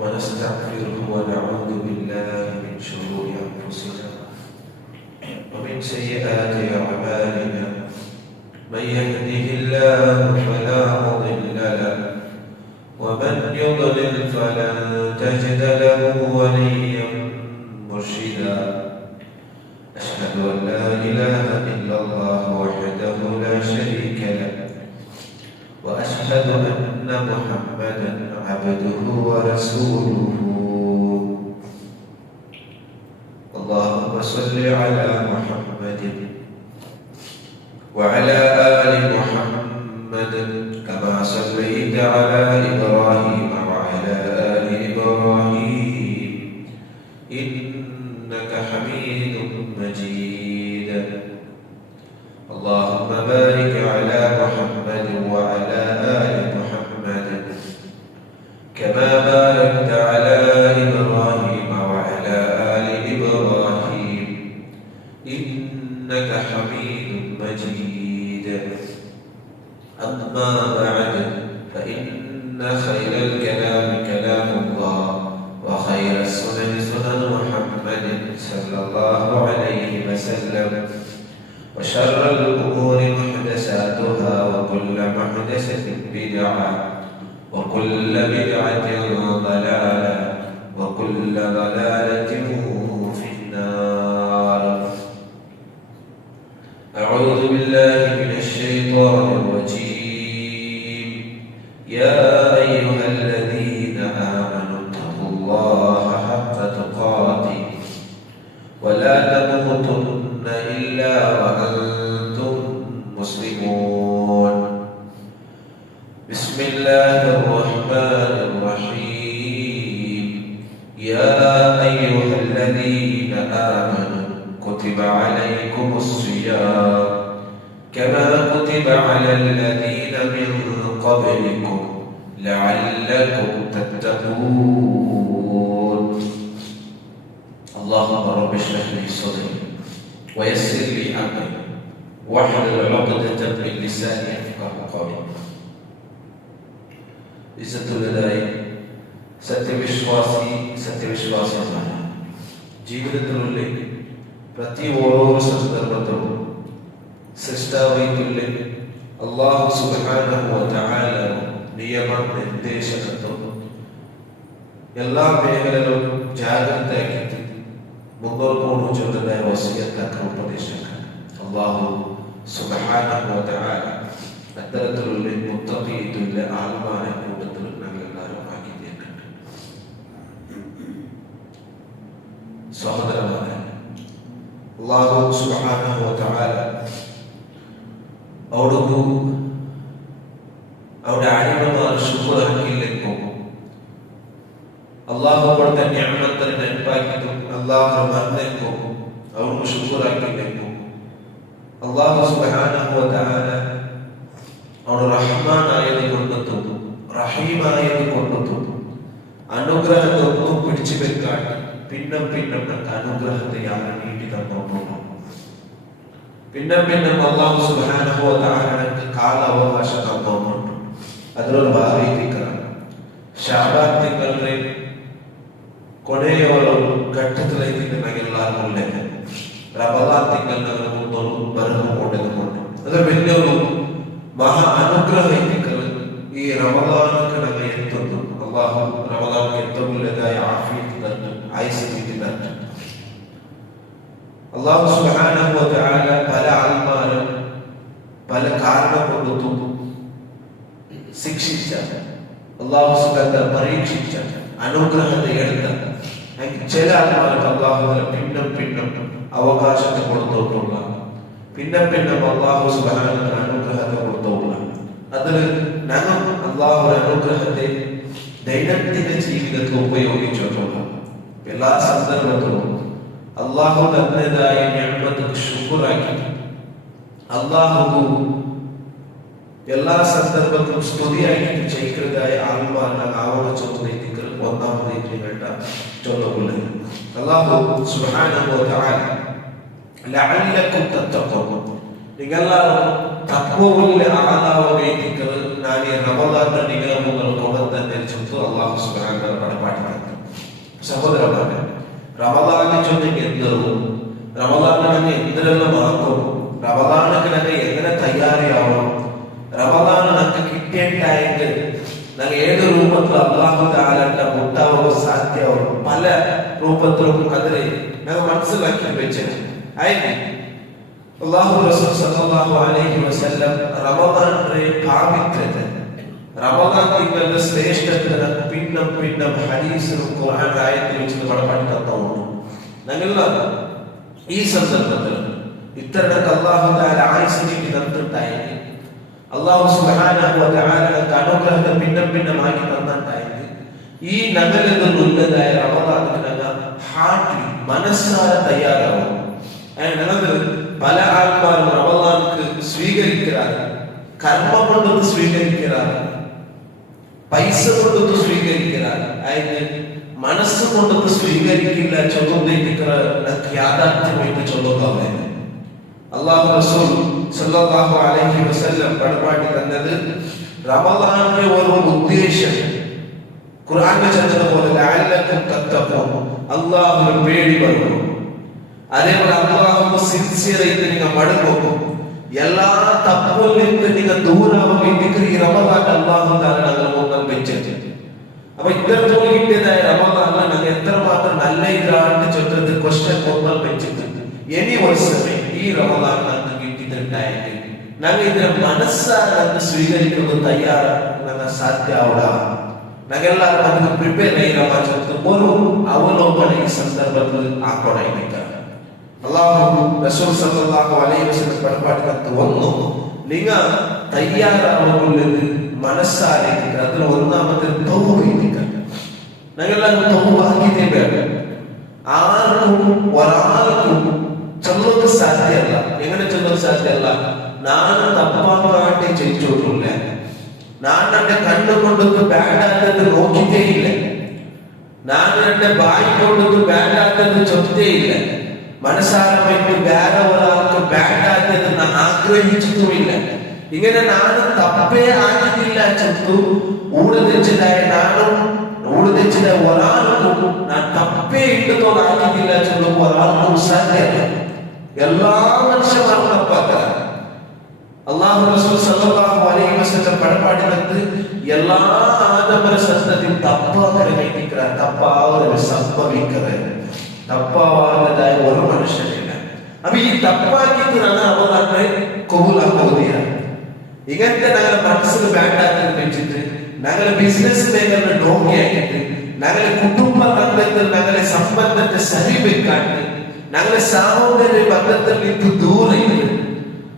ونستغفره ونعوذ بالله من شرور أنفسنا ومن سيئات أعمالنا. من يهده الله فلا مضل له ومن يضلل فلن تجد له وليا مرشدا. أشهد أن لا إله إلا الله وحده لا شريك له وأشهد أن محمدا عبده ورسوله. اللهم صل على محمد وعلى آل محمد كما صليت على إبراهيم وعلى آل إبراهيم إنك حميد مجيد. اللهم بارك على محمد وعلى آل محمد كما باركت على إبراهيم وعلى آل إبراهيم إنك حميد مجيد. أما بعد فإن خير الكلام كلام الله وخير السنن سنن محمد صلى الله عليه وسلم وشر الأمور محدثاتها وكل محدثة بدعة وكل بدعة ضلالة وكل ضلالة في النار. أعوذ بالله من الشيطان الرجيم. يا أيها الذين آمنوا اتقوا الله حق تقاته ولا تموتن إلا وأنتم مسلمون. بسم الله الرحمن الرحيم. يا أيها الذين آمنوا كتب عليكم الصيام كما كتب على الذين من قبلكم لعلكم تتقون. اللهم رب اشرح لي صدري ويسر لي أمري واحلل عقدة من لساني يفقهوا قولي. ഇസ്സത്തുള്ളതായി സത്യവിശ്വാസികളായ ജീവിതത്തിലുള്ള പ്രതി ഓരോ സന്ദർഭത്തിലും സൃഷ്ടാവിക്കുള്ളിൽ അല്ലാഹു സുബ്ഹാനഹു വ തആല നിയമ നിർദ്ദേശങ്ങളും എല്ലാ മേഖലകളിലും ജാഗ്രതയാക്കി മുന്നോട്ട് കൊണ്ടുപോകുന്നതായ വസിയത്താക്കാൻ ഉപദേശിക്കാൻ അല്ലാഹു സുബ്ഹാനഹു വ തആല അത്തരത്തിലുള്ള മുത്തഖീങ്ങളുടെ ആത്മാരെ കൂട്ടത്തിൽ ഞങ്ങളെല്ലാവരും ആക്കി തീർക്കട്ടെ. സഹോദരന്മാരെ, അല്ലാഹു സുബ്ഹാനഹു വ തആല അവിടെ അടിമമാർ ശുക്റാക്കിയില്ലെന്നും അല്ലാഹു കൊടുത്ത നിഅമത്തിനെ നെൻപാക്കിയിട്ടും അല്ലാഹു മറന്നെന്നും അവർക്ക് ശുക്റാക്കിയില്ലെന്നും അല്ലാഹു സുബ്ഹാനഹു വ തആല അവിടെ റഹ്മാനായത് കൊണ്ടെത്തും റഹീമായത് കൊണ്ടെത്തും അനുഗ്രഹത്തെ ഒന്നും പിടിച്ചു വെക്കാൻ പിന്നം അനുഗ്രഹത്തെ യാതൊരു നീട്ടി തന്നോട്ടുള്ളൂ. പിന്നം അല്ലാഹു സുബ്ഹാനഹു വ തആലക്ക് കാലാവകാശം തന്നോട്ടുണ്ട്. അതിലൊരു ഭാഗിക്കാണ് ശഅബാൻ തിങ്കളുടെ ಕೊನೆಯವರ ಘಟ್ಟದಲ್ಲಿ ನಗೆಲ್ಲಾರಲ್ಲ ರಮದಾನ್ ತಿಂಗಳಲ್ಲಿ ಮುಂದೋರು ಬರಹಗೊಂಡೆದುಕೊಂಡು ಅದರ ಬೆನ್ನವರು ಮಹಾ ಅನುಗ್ರಹ ಐತಿಕಲ್ಲ. ಈ ರಮದಾನಕ್ಕೆ ನಮಗೆ ಎತ್ತದ್ದು ಅಲ್ಲಾಹು ರಮದಾನ್ಗೆ ಎತ್ತುಳ್ಳದಾಯ ಆಫಿಯತ್ ತಟ್ಟು ಆಯಸ್ಸು തട്ട്. അല്ലാഹു സുബ്ഹാനഹു വ തആല പല ആൾമാരും പല കാരണം കൊണ്ടു ശിക്ഷിച്ച അല്ലാഹു സുബ്ഹാനഹു പരീക്ഷിച്ച അനുഗ്രഹത്തെ എടുത്ത ചില ആൾമാർക്ക് അല്ലാഹു പിന്നം അവകാശത്തെ കൊടുത്തോട്ടുള്ള പിന്നം അല്ലാഹു സുബ്ഹാനഹു വ തആല അനുഗ്രഹത്തെ കൊടുത്തോട്ടുള്ള അതിൽ ഞങ്ങൾ അല്ലാഹു അനുഗ്രഹത്തെ ദൈനംദിന ജീവിതത്തിൽ ഉപയോഗിച്ചിട്ടുള്ള എല്ലാ സന്ദർഭത്തിലും അല്ലാഹു തന്നതായ നിഅമത്ത് ശുക്റാക്കി അല്ലാഹു എല്ലാ സന്ദർഭത്തിലും സ്തുതിയാക്കി ചെയ്തതായ ആൾമാരുടെ ആവണച്ചൊന്നതിൽ ഒന്നാമതായിട്ട് വേണ്ട ചൊല്ലുള്ളത് അല്ലാഹു സുബ്ഹാനഹു വ തആല ലഅല്ലകും തത്തഖൂൻ നിങ്ങളെല്ലാവരും തഖ്വയിൽ ആളാവുകയും ഞാൻ ഈ റമദാനിന്റെ നിഗമനങ്ങൾ കൊണ്ടുതന്നെ ചൊല്ലുന്നത് അല്ലാഹു സുബ്ഹാനഹു വ തആല പാടിക്കുന്നത്. സഹോദരന്മാരെ, റമദാനെ ചൊല്ലിക്ക് എന്തൊരു റമദാനെ എന്തിനെല്ലാം ആക്കും, റമദാനക്ക് ഞങ്ങൾ എങ്ങനെ തയ്യാറിയാവണം, റമദാൻ ഞങ്ങൾക്ക് കിട്ടിയിട്ടായെങ്കിൽ ഞങ്ങൾ ഏത് രൂപത്തിൽ അല്ലാഹു തആലയുടെ മുട്ടാവോ സാധ്യവോ പല രൂപത്തിലും അതിനെ ഞങ്ങൾ മനസ്സിലാക്കി വെച്ചത്. അല്ലാഹു റസൂൽ സല്ലല്ലാഹു അലൈഹി വസല്ലം റമദാനിന്റെ പാവിത്രത, റമദാൻ തിങ്കളുടെ ശ്രേഷ്ഠത പിന്നം പിന്നം ഹദീസിലും ഖുർആൻ ആയത്തിൽ വെച്ച് പഠിപ്പിക്കുന്നു. ഞങ്ങൾ ഈ സന്ദർഭത്തിൽ ഇത്തരത്തിൽ അല്ലാഹു തആല ആയിഷയ്ക്ക് തന്നിട്ടായി, അല്ലാഹു സുബ്ഹാനഹു വ തആലയുടെ അനുഗ്രഹത്തെ പിന്നം പിന്നമാക്കി തന്നിട്ടായി ഈ നഗരിൽ നിന്നുള്ളതായ റമദാനിന് ഞങ്ങൾ ഹാർട്ട്ലി മനസ്സാരെ തയ്യാറാവും. ഞങ്ങൾക്ക് പല ആൾക്കാരും റമദാനിക്ക് സ്വീകരിക്കാറ് കർമ്മം കൊണ്ടൊന്ന് സ്വീകരിക്കാറ്, പൈസ കൊണ്ടൊന്ന് സ്വീകരിക്കാറ്, അതായത് മനസ്സുകൊണ്ടൊന്ന് സ്വീകരിക്കില്ല ചൊല്ലുന്ന യാഥാർത്ഥ്യമായിട്ട് ചൊല്ലുക. അല്ലാഹു റസൂൽ സല്ലല്ലാഹു അലൈഹി വസല്ലം പഠിപ്പാട്ടി തന്നത് റമദാനിന്റെ ഒരു ഉദ്ദേശം ഖുർആനിൽ പറഞ്ഞതുപോലെ ലഅല്ലക്കും തത്തഖൂൻ, അല്ലാഹുവിനെ പേടി വരും. അതേപോലെ അല്ലാഹു സിൻസിയറായിട്ട് നിങ്ങൾ മടങ്ങും, എല്ലാ തപ്പും നിന്ന് നിങ്ങൾ ദൂരാവുകയും ഈ റമദാൻ അല്ലാഹു തആല ഞങ്ങൾ മുന്നിൽ വെച്ചിട്ട്. അപ്പൊ ഇത്രത്തോളം കിട്ടിയതായ റമദാനിൽ ഞങ്ങൾ എത്രമാത്രം നല്ല ഇതാണ്ട് ചൊല്ലത് ക്വസ്റ്റ്യൻ മുന്നിൽ വെച്ചിട്ട് ഇനി വർഷമേ ഈ റമദാൻ ഞങ്ങൾ കിട്ടിയിട്ടുണ്ടായെങ്കിൽ ഞങ്ങൾ ഇതിനെ മനസ്സാണ് സ്വീകരിക്കുന്നത് തയ്യാറാണ് സാധ്യമാവുക. ഞങ്ങളെല്ലാവരും അതിന് പ്രിപ്പയർ ചെയ്യുന്ന ഒരു അവലോകന ഈ സന്ദർഭത്തിൽ ആക്കോടായിരിക്കാം. അല്ലാഹു റസൂൽ സല്ലല്ലാഹു അലൈഹി വസല്ലം പഠിപ്പിക്കുന്നത് ഒന്ന്, നിങ്ങൾ തയ്യാറാവുന്നത് മനസ്സായിരിക്കുക. അതിൽ ഒന്നാമത്തെ തൗബീദിക്കുക. ഞങ്ങളെല്ലാം തൗബാക്കിയേ വേണം. ആർക്കും ഒരാൾക്കും ചൊല്ലുന്നത് സാധ്യമല്ല. എങ്ങനെ ചൊല്ലുന്നത് സാധ്യമല്ല? ഞാൻ തപ്പാക്കാട്ടി ചെയ്തിട്ടില്ല, ഞാൻ എന്റെ കണ്ണുകൊണ്ടൊന്ന് ബാഡാത്തത് നോക്കിട്ടേ ഇല്ല, ഞാൻ എന്റെ ബായി കൊണ്ടൊന്ന് ബാഡാത്തത് ചൊത്തേയില്ല, മനസ്സാരമായിട്ട് വേറെ ഒരാൾക്ക് ബാഡാത്തത് ആഗ്രഹിച്ചിട്ടുമില്ല. ഇങ്ങനെ ഞാൻ തപ്പേ ആകില്ല ചൊത്തു ഊടുതെച്ചിലായ നാടും ഊടുതെച്ചില ഒരാൾക്കും ഞാൻ തപ്പേ ഇട്ടുതോന്നാകില്ല ചൊല്ലും ഒരാൾക്കും സാധ്യമല്ല. എല്ലാ മനുഷ്യന്മാരും തപ്പാക്കാറ്. അല്ലാഹു റസൂൽ സല്ലല്ലാഹു അലൈഹി വസല്ലം പഠിപ്പാടിനകത്ത് എല്ലാ ആദമര സന്തതിയും തപ്പാക്കരെ കഴിക്கிறார். തപ്പാവരെ സംഭവിക്കുന്നത് തപ്പാവാതായ ഒരു മനുഷ്യനില്ല. അപ്പൊ ഈ തപ്പാക്കിട്ട് റമദാനെ കബൂലാക്കുന്നില്ല. ഇങ്ങനത്തെ ഞങ്ങളുടെ മനസ്സിൽ ബാഡാക്കി വെച്ചിട്ട് ഞങ്ങളുടെ ബിസിനസ് മേഖല നോക്കിയാക്കിട്ട് ഞങ്ങളുടെ കുടുംബ ബന്ധത്തിൽ ഞങ്ങളുടെ സംബന്ധത്തെ സഹിപ്പിക്കാണ്ട് ഞങ്ങളുടെ സഹോദര ബന്ധത്തിൽ നിന്ന് ദൂരെ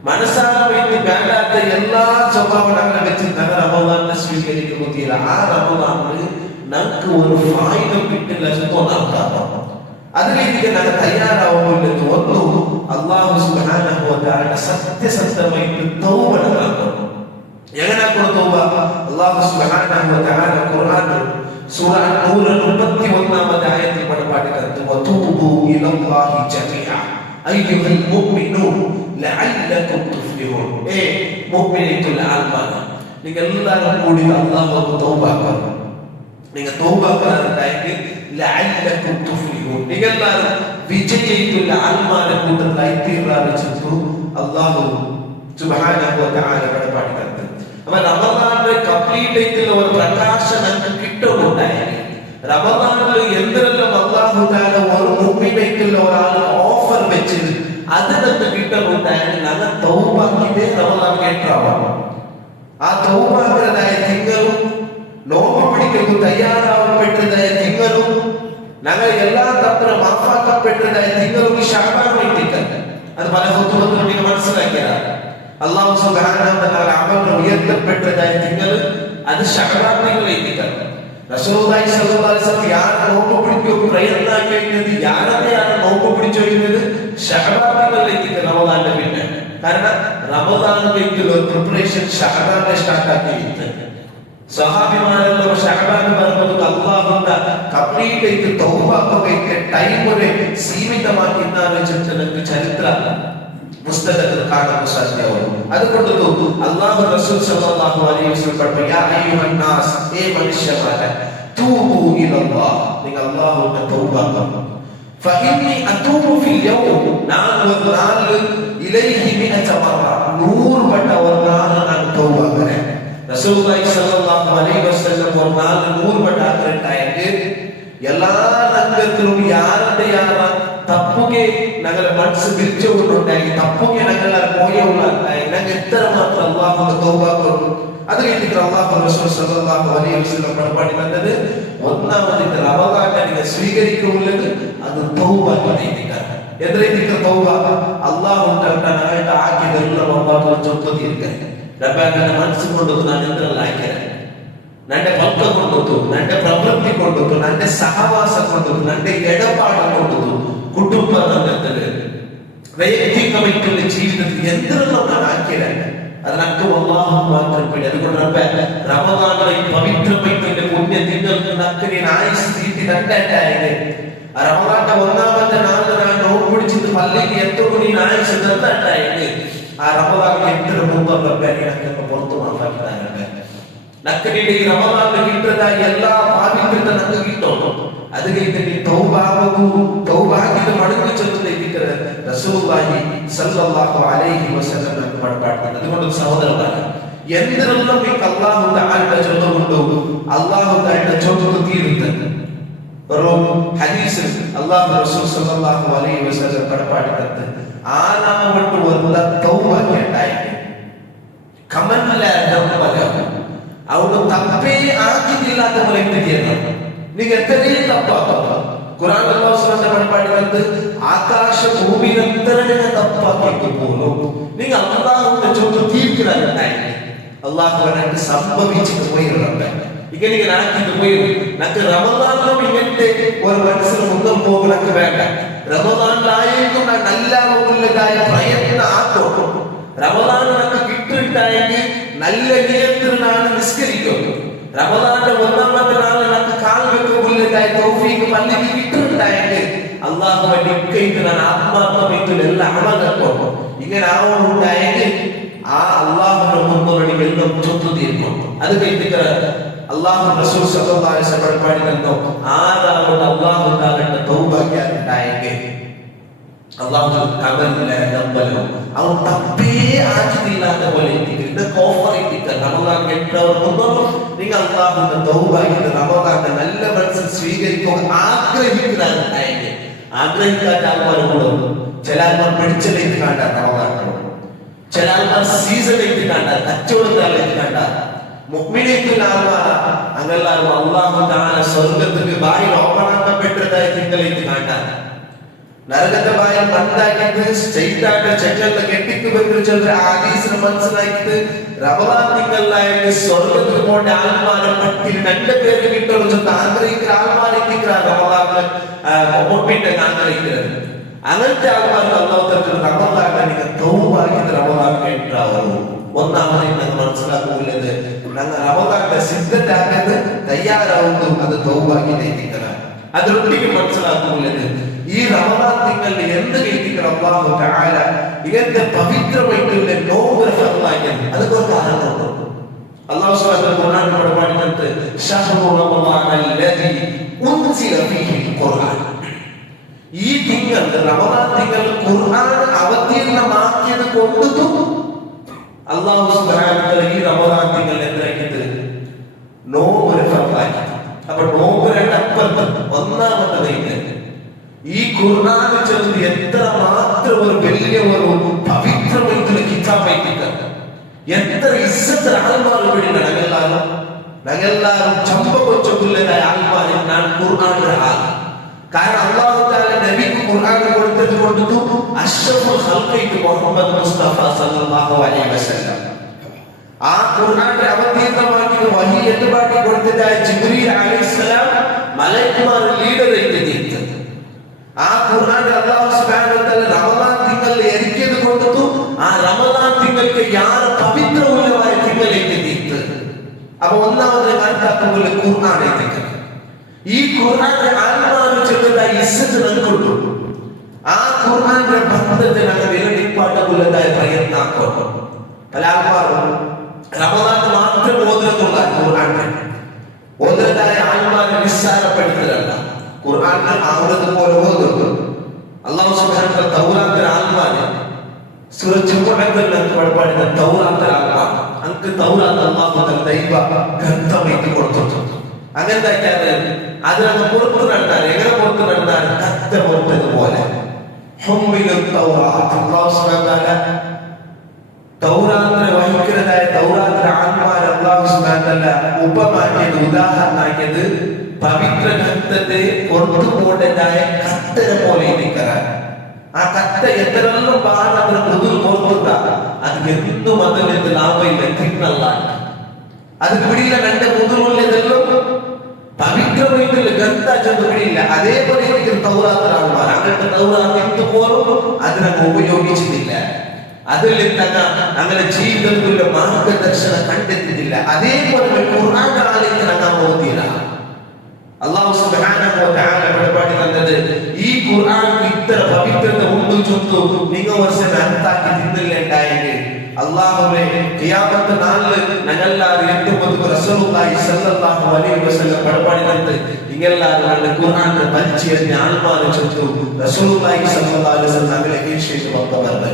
മനസ്സാരമായിട്ട് വേണ്ടാത്ത എല്ലാ സ്വഭാവങ്ങളെ വെച്ച് ഞങ്ങൾ റമദാനെ സ്വീകരിക്കുന്നില്ല. ആ റമദാനിൽ ഞങ്ങൾക്ക് ഒരു ഫായിദം കിട്ടില്ല തോന്നാം. അതിലേക്ക് ഞങ്ങൾ തയ്യാറാവുന്നില്ലെന്ന് ഒന്ന് അല്ലാഹു സുബ്ഹാനഹു വ തആല സത്യസന്ധമായിട്ട് തൗബ നടത്തണം. എങ്ങനെ തൗബ? അല്ലാഹു സുബ്ഹാനഹു വ തആല ഖുർആനിൽ സൂറ അൻ-നൂർ 31ാമത്തെ ആയത്തിൽ പഠിപ്പിക്കുന്നത് വതൂബു ഇലല്ലാഹി ജമീഅ അയ്യുഹൽ മുഅ്മിനൂൻ ലഅല്ലകും തുഫ്ലിഹൂൻ. മുഅ്മിനീത്തുൽ ആൽമാന, നിങ്ങൾ എല്ലാവരും കൂടി അല്ലാഹുവോട് തൗബ ചെയ്യണം. നിങ്ങൾ തൗബ ചെയ്യാനായിട്ട് ലഅല്ലകും തുഫ്ലിഹൂൻ, നിങ്ങൾ എല്ലാവരും വിജയിത്തുൽ ആൽമാന കൂട്ടത്തിലായി തീരാറിച്ചു അല്ലാഹു സുബ്ഹാനഹു വ തആല പഠിപ്പിക്കുന്നത്. അപ്പോൾ റമദാനിലെ കംപ്ലീറ്റ് ആയിട്ടുള്ള ഒരു പ്രകാശം നമുക്ക് കിട്ടുന്നുണ്ടായി. റമദാനിൽ എന്തെല്ലാം അല്ലാഹു തആല ഒരു മുഅ്മിനായിട്ടുള്ള ഒരാൾ ഓഫർ വെച്ചത് അതിനകത്ത് കിട്ടുന്നുണ്ടായാൽ ഞങ്ങൾ തൗബാക്കിയേ റമദാൻ കേട്ടാവാം. ആ തൗബാക്കിയതായ തിങ്കളും നോമ്പ് പിടിക്കുന്നു തയ്യാറാവപ്പെട്ടതായ തിങ്കളും ഞങ്ങൾ എല്ലാ തപ്പും മാഫാക്കപ്പെട്ടതായ തിങ്കളും ശഅബാൻ വൈകിട്ടുണ്ട്. അത് പല ഹുതുബത്തിലും നിങ്ങൾ മനസ്സിലാക്കിയതാണ്. അല്ലാഹു സുബ്ഹാനഹു വ തആല അമൽ ഉയർത്തപ്പെട്ടതായ തിങ്കൾ അത് ശഅബാൻ തിങ്കൾ വൈകിട്ടുണ്ട്. റസൂലുള്ളാഹി സ്വല്ലല്ലാഹു അലൈഹി വസല്ലം യാരെ നോമ്പ് പിടിക്കും പ്രയത്നാക്കിയത് യാരെയാണ് നോമ്പ് പിടിച്ചു വരുന്നത് ശഅബാനിലേക്ക് റമദാനിന്റെ പിന്നെ. കാരണം റമദാനിലേക്കുള്ള പ്രിപ്പറേഷൻ ശഅബാനിലെ സ്റ്റാർട്ട് ആക്കിയിട്ട് സഹാബിമാരെല്ലാം ശഅബാൻ വരുമ്പോൾ അല്ലാഹുവിന്റെ കംപ്ലീറ്റ് ആയിട്ട് തൗബ ഒക്കെ ടൈം ഒരു സീമിതമാക്കി എന്നാണ് ചരിത്ര പുസ്തകത്തിൽ കാണാൻ സാധ്യമാവും. അതുകൊണ്ട് അല്ലാഹു റസൂൽ സല്ലല്ലാഹു അലൈഹി വസല്ലം പറഞ്ഞു, യാ അയ്യുഹൻ നാസ്, ഏ മനുഷ്യന്മാരെ, തൂബു ഇലല്ലാഹ്, നിങ്ങൾ അല്ലാഹുവിന്റെ തൗബ ചെയ്യണം. ഫഇന്നി അതൂബു ഫിൽ യൗം, ഞാൻ ഒരു നാൾ ഇലൈഹി മിഅത മറ, 100 വട്ടം ഒരു നാൾ ഞാൻ തൗബ കരേ. റസൂലുള്ളാഹി സ്വല്ലല്ലാഹു അലൈഹി വസല്ലം ഒരു നാൾ 100 വട്ടം ആഗ്രഹിക്കായെങ്കിൽ എല്ലാ രംഗത്തിലും ಯಾರದೆ ಯಾರ ತಪ್ಪುಗೆ ನಗಲ ಮನಸ್ಸು ಬಿಚ್ಚುಕೊಂಡುಂಟಾಗಿ ತಪ್ಪುಗೆ ನಗಲ ಮೋಯವುಳ್ಳಾಗಿ ನಂಗೆ ಎತ್ತರ ಮಾತ್ರ ಅಲ್ಲಾಹನ ತೌಬಾ ಕೊಡು. ಅದು ಹೇಳಿದ್ರೆ ಅಲ್ಲಾಹು ರಸೂಲ್ ಸಲ್ಲಲ್ಲಾಹು ಅಲೈಹಿ ವಸಲ್ಲಂ പഠിപ്പിക്കുന്നത് ഒന്നാമത്തെ റമദാനിനെ സ്വീകരിക്കുള്ളത് അത് തൗബ ചെയ്തിട്ടാണ്. എന്തരേതിക്ക് തൗബ? അല്ലാഹു തആലയുടെ ആക്കിയതെല്ലാം അല്ലാഹു ചൊല്ലുതിയിരിക്കട്ടെ. റബ്ബാന്റെ മനസ്സ് കൊണ്ട് ഞാൻ എന്തെല്ലാം ആക്കിയത്, ನನ್ನ ಭಕ್ತ ಕೊಂಡದ್ದು, ನನ್ನ ಪ್ರವೃತ್ತಿ ಕೊಂಡದ್ದು, ನನ್ನ ಸಹವಾಸ ಕೊಂಡದ್ದು, ನನ್ನ ಎಡಪಾಡು ಕೊಂಡದ್ದು, ಕುಟುಂಬ ನಂತದ ವೈಯಕ್ತಿಕವಾയിട്ടുള്ള ജീവിതത്തിൽ എന്തെല്ലാം ഞാൻ ആക്കിയതാണ് അതിനൊക്കെ അല്ലാഹു മാത്രം പിടി. അതുകൊണ്ട് റമദാനിലെ പവിത്രമായിട്ടുള്ള പുണ്യ ദിനങ്ങൾക്ക് നക്ക് ഞാൻ ആയുസ് തീറ്റി തണ്ടായിട്ടായത്. റമദാന്റെ ഒന്നാമത്തെ നാളിൽ ഞാൻ നോമ്പ് പിടിച്ചിട്ട് പള്ളിക്ക് എത്ര നീ ആയുസ് തണ്ടായിട്ടായത്. ആ റമദാനിക്ക് എത്ര മുമ്പ് റബ്ബിനൊക്കെ പുറത്തു മാറ്റാൻ ನಕ್ಕನಿಗೆ ಈ ರಮದಾನ್ ಗಿಟ್ಟದ ಎಲ್ಲಾ ಪಾವಿತ್ರತೆ ನಮಗೆ ಗಿಟ್ಟೋದು. ಅದಕ್ಕೆ ತೌಬಾಗಿದ ಮಡಗಿ ಚೊಲ್ಲದೆ ಇದ್ದರೆ ರಸೂಲುಲ್ಲಾಹಿ ಸಲ್ಲಲ್ಲಾಹು ಅಲೈಹಿ ವಸಲ್ಲಂ ಮಾಡ್ತಾರೆ. അതുകൊണ്ട് സഹോദരന്മാരെ, എന്തെല്ലാം ഈ അല്ലാഹു തആലയുടെ ചൊല്ലുകൊണ്ട് അല്ലാഹു തആലയുടെ ചൊല്ലു തീരുന്നത്. ഒരു ഹദീസിൽ അല്ലാഹു റസൂൽ സല്ലല്ലാഹു അലൈഹി വസല്ലം പഠിപ്പിക്കുന്നത് ആനാമട്ട് വന്ന തൗബ കേട്ടായി കമല്ല ദംബലഹു, ಅವನು ತಪ್ಪೇ ಆಗಿದ್ದಿಲ್ಲ ಅಂತ ಬರೆಯುತ್ತಿದ್ದೀರ. ನೀವು ಎತ್ತನೇ ತಪ್ಪಾಗ ಕುರಾನ್ ಅಲ್ಲಾಹ್ ಸುಬ್ಹಾನಹು ಮಾಡಿದಂತೆ ಆಕಾಶ ಭೂಮಿ ನಂತರನೇ ತಪ್ಪಾಗಿ പോലും നിങ്ങൾ അല്ലാഹുവിന്റെ ചോദ്യം തീർക്കലായി അല്ലാഹുവിനക്ക് സംഭവിച്ചിട്ട് പോയിട്ടുണ്ട്. ഇങ്ങനെ ആക്കിയിട്ട് പോയി നമുക്ക് റമദാനിലും ഇങ്ങനത്തെ ഒരു മനസ്സിൽ മുന്നോട്ട് പോകണക്ക് വേണ്ട. റമദാനിലായിരിക്കും നല്ല മുകളിലേക്കായ പ്രയത്നം ആക്കും. റമദാനൊക്കെ കിട്ടിയിട്ടായെങ്കിൽ നല്ല നിയന്ത്രണാണ് നിസ്കരിക്കും. റമദാന്റെ ഒന്നാമത്തെ നാൾ നമുക്ക് കാൽ വെക്കുമ്പോഴേക്കായി തൗഫീഖ് പള്ളിക്ക് കിട്ടിയിട്ടായെങ്കിൽ അല്ലാഹുവെ നിക്കയിട്ട് ഞാൻ ആത്മാർത്ഥമായിട്ട് എല്ലാ അമലക്കും ഇങ്ങനെ ആവുന്നുണ്ടായെങ്കിൽ ആ അല്ലാഹുവിന്റെ മുന്നോടി എല്ലാം ചൊല്ലു തീർക്കും. അത് കഴിഞ്ഞിട്ട് അല്ലാഹു റസൂൽ സല്ലല്ലാഹു അലൈഹി വസല്ലം പഠിപ്പിക്കുന്നു, ആരാണ് അല്ലാഹു തആലയുടെ തൗബ ചെയ്യാനുണ്ടായെങ്കിൽ അല്ലാഹു കബറിലെ നമ്പലോ അവൻ തപ്പേ ആക്കിയില്ലാത്ത പോലെ ഇതിന്റെ ഓഫർ ഇട്ടിട്ട് റമദാൻ കേട്ടവർ മുന്നോട്ട് നിങ്ങൾ അല്ലാഹുവിന്റെ തൗബ ചെയ്ത് റമദാന്റെ നല്ല മനസ്സിൽ സ്വീകരിക്കുക ആഗ്രഹിക്കുന്നതായിട്ട് ആഗ്രഹിക്കാത്ത ആൾക്കാരുണ്ട്. ചില ആൾക്കാർ പിടിച്ചെടുത്ത് കണ്ട റമദാൻ, ചില ആൾക്കാർ സീസൺ എത്തി കണ്ട കച്ചവടക്കാരിലേക്ക് കണ്ട മുഅ്മിനീങ്ങളുടെ ആൾക്കാർ അങ്ങനെല്ലാവരും അല്ലാഹു തആല സ്വർഗ്ഗത്തിന് വായിൽ ഓപ്പണാക്കപ്പെട്ടതായി തിങ്കളേക്ക് കണ്ട നരകത്തെ വായിൽ മണ്ണാക്കിയിട്ട് സ്ട്രെയിറ്റ് ആയിട്ട് ചെക്കലിനെ കെട്ടിക്കുമെന്ന് ചൊല്ലി ഹദീസിനെ മനസ്സിലാക്കിയിട്ട് റമദാൻ തിങ്കളിലായിട്ട് സ്വർഗ്ഗത്തിൽ പോകേണ്ട ആൾമാരെ പറ്റി 2 പേര് കിട്ടുമെന്ന് ആഗ്രഹിക്കുന്ന ആൾമാരെ റമദാനിന്റെ ആഗ്രഹിക്കുന്നത്. അങ്ങനത്തെ ആൾമാർക്ക് അല്ലാഹു റമദാനെ നിങ്ങൾ തൗബാക്കിയിട്ട് റമദാൻ കേട്ടാവും. ഒന്നാമതായി ഞങ്ങൾ മനസ്സിലാക്കുള്ളത് ഞങ്ങൾ റമദാന്റെ സിദ്ധത്താക്കുന്നത് തയ്യാറാവുന്നു, അത് തൗബാക്കിയിട്ടാണ്. അതിലൊട്ടിക്ക് മനസ്സിലാക്കുള്ളത് ഈ റമദാൻ തിങ്കളിൽ എന്ത് കഴിക്കുന്ന അല്ലാഹു തആല ഇങ്ങനത്തെ പവിത്രമായിട്ടുള്ള നോമ്പ് ഫർളാക്കിയത് അതൊക്കെ കാരണമുണ്ട്. അല്ലാഹു സുബ്ഹാനഹു വ തആല പഠിപ്പിക്കുന്നത് ശഹ്റു റമദാനല്ലദീ ഉൻസില ഫീഹിൽ ഖുർആൻ, ഈ തിങ്കൾ റമദാൻ തിങ്കൾ ഖുർആൻ അവതീർണമാക്കിയത് കൊണ്ടും അല്ലാഹു സുബ്ഹാനഹു വ തആല ഈ റമദാൻ തിങ്കൾ എന്താക്കിയത് നോമ്പ് ഫർളാക്കി. അപ്പോൾ നോമ്പ് രണ്ടപ്പുറത്ത് ഒന്നാമത്തേത് ഈ ഖുർആൻ ചൊല്ലി എത്ര മാത്രം ഒരു വലിയ ഒരു പവിത്രമായിട്ടുള്ള കിതാബായിട്ട് എത്ര ഇസ്സത്ത് ആൾമാർ വേണ്ടി ഞങ്ങളെല്ലാവരും ചമ്പ കൊച്ചുള്ളതായ ആൾമാരിൽ ഞാൻ ഖുർആന്റെ ആൾ. കാരണം അല്ലാഹു തആല നബിക്ക് ഖുർആൻ കൊടുത്തത് കൊണ്ടു അഷ്റഫുൽ ഖൽഖി മുഹമ്മദ് മുസ്തഫ സല്ലല്ലാഹു അലൈഹി വസല്ലം ആ ഖുർആന്റെ അവതീർണമാക്കിയ വഹി ഏറ്റുപാടി കൊടുത്തതായ ജിബ്രീൽ അലൈഹിസ്സലാം മലക്കുമാർ ലീഡർ ആയിട്ട് ആ ഖുർആൻ അല്ലാഹു സുബ്ഹാനഹു വ തആല റമദാൻ തിങ്കളിൽ ഇറക്കിയത് കൊണ്ടു ആ റമദാൻ തിങ്ങൾക്ക് യാരെ പവിത്രമായ തിങ്കളിലേക്ക് എത്തിയത്. അപ്പൊ ഒന്നാമത് കണ്ടാക്കുമ്പോൾ ഖുർആൻ എത്തിക്കണം. ഈ ഖുർആന്റെ ആത്മാവ് ചൊല്ലുന്ന ഇസ്സത്ത് നൽകുന്നു. ആ ഖുർആന്റെ ബന്ധത്തെ ഞങ്ങൾ ഇരട്ടിപ്പാട്ടക്കുള്ളതായ പ്രയത്നാക്കും. പല ആൾക്കാരും റമദാൻ മാത്രം ഓതുന്നുള്ള ഖുർആനെ ഓതുന്നതായ ആൾമാരെ നിസ്സാരപ്പെടുത്തലല്ല. ഖുർആനെ ആവുന്നതുപോലെ ഓതുന്നു. അല്ലാഹു സുബ്ഹാനഹു വ തആല തൗറാത്തിൽ ആൾമാരെ സൂറത്ത് ജുമുഅത്തിൽ പഠിപ്പിക്കുന്ന തൗറാത്തിൽ ആൾമാർ അങ്ക് തൗറാത്ത് അല്ലാഹു തആല ദൈവ ഗ്രന്ഥമാക്കി കൊടുത്തിട്ടുണ്ട്. അങ്ങനത്തെ അതിനൊക്കെ പുറത്തു നടന്നാൽ എങ്ങനെ പുറത്തു നടന്നാൽ കത്ത പുറത്തതുപോലെ തൗറാത്തിനെ വഹിക്കുന്നതായ തൗറാത്തിലെ ആത്മാർ അല്ലാഹു സുബ്ഹാനഹു വ തആല ഉപമാക്കിയത് ഉദാഹരണമാക്കിയത് പവിത്ര ഗ്രന്ഥത്തെ പുറത്തു പോകേണ്ടതായ കത്തനെ പോലെ ഇരിക്കാൻ. ആ കത്ത എത്രയെല്ലാം പാടത്തിന് മുതൽ പുറത്തുക അത് എന്തും അതിന് ലാഭമില്ല തിന്നല്ല. അത് പിടിയില്ല രണ്ട് മുതലുള്ളതെല്ലാം പവിത്രമായിട്ടുള്ള ഗ്രന്ഥ ചെന്നില്ല. അതേപോലെ ഇരിക്കുന്ന തൗറാത്തിലെ ആൾമാർ അങ്ങനത്തെ തൗറാത്ത് എന്തുപോലും അതിനങ്ങ് ഉപയോഗിച്ചിട്ടില്ല. അതിൽ തന്നെ അങ്ങനെ ജീവിതത്തിലുള്ള മാർഗദർശനം കണ്ടെത്തിയിട്ടില്ല. അതേപോലെ ഖുർആന്റെ ആലയത്തിൽ അങ്ങ് ഓതിയില്ല. അല്ലാഹു സുബ്ഹാനഹു വ തആല വെളിപാട് തന്നത് ഈ ഖുർആൻ ഇത്ര പവിത്രത ഉണ്ട് ചൊന്നു നിങ്ങൾ വർഷം അർത്ഥമാക്കി തിന്നില്ലേണ്ടായെങ്കിൽ അല്ലാഹുവേ ഖിയാമത്ത് നാളിൽ ഞങ്ങളെല്ലാവരും എത്തുമ്പോൾ റസൂലുള്ളാഹി സ്വല്ലല്ലാഹു അലൈഹി വസല്ലം വെളിപാട് തന്നത് നിങ്ങളെല്ലാവരും ഖുർആന്റെ പരിചയം ആൾമാർ ചൊന്നു റസൂലുള്ളാഹി സ്വല്ലല്ലാഹു അലൈഹി വസല്ലം ഞങ്ങളെ കേൾപ്പിച്ചു വന്നത്.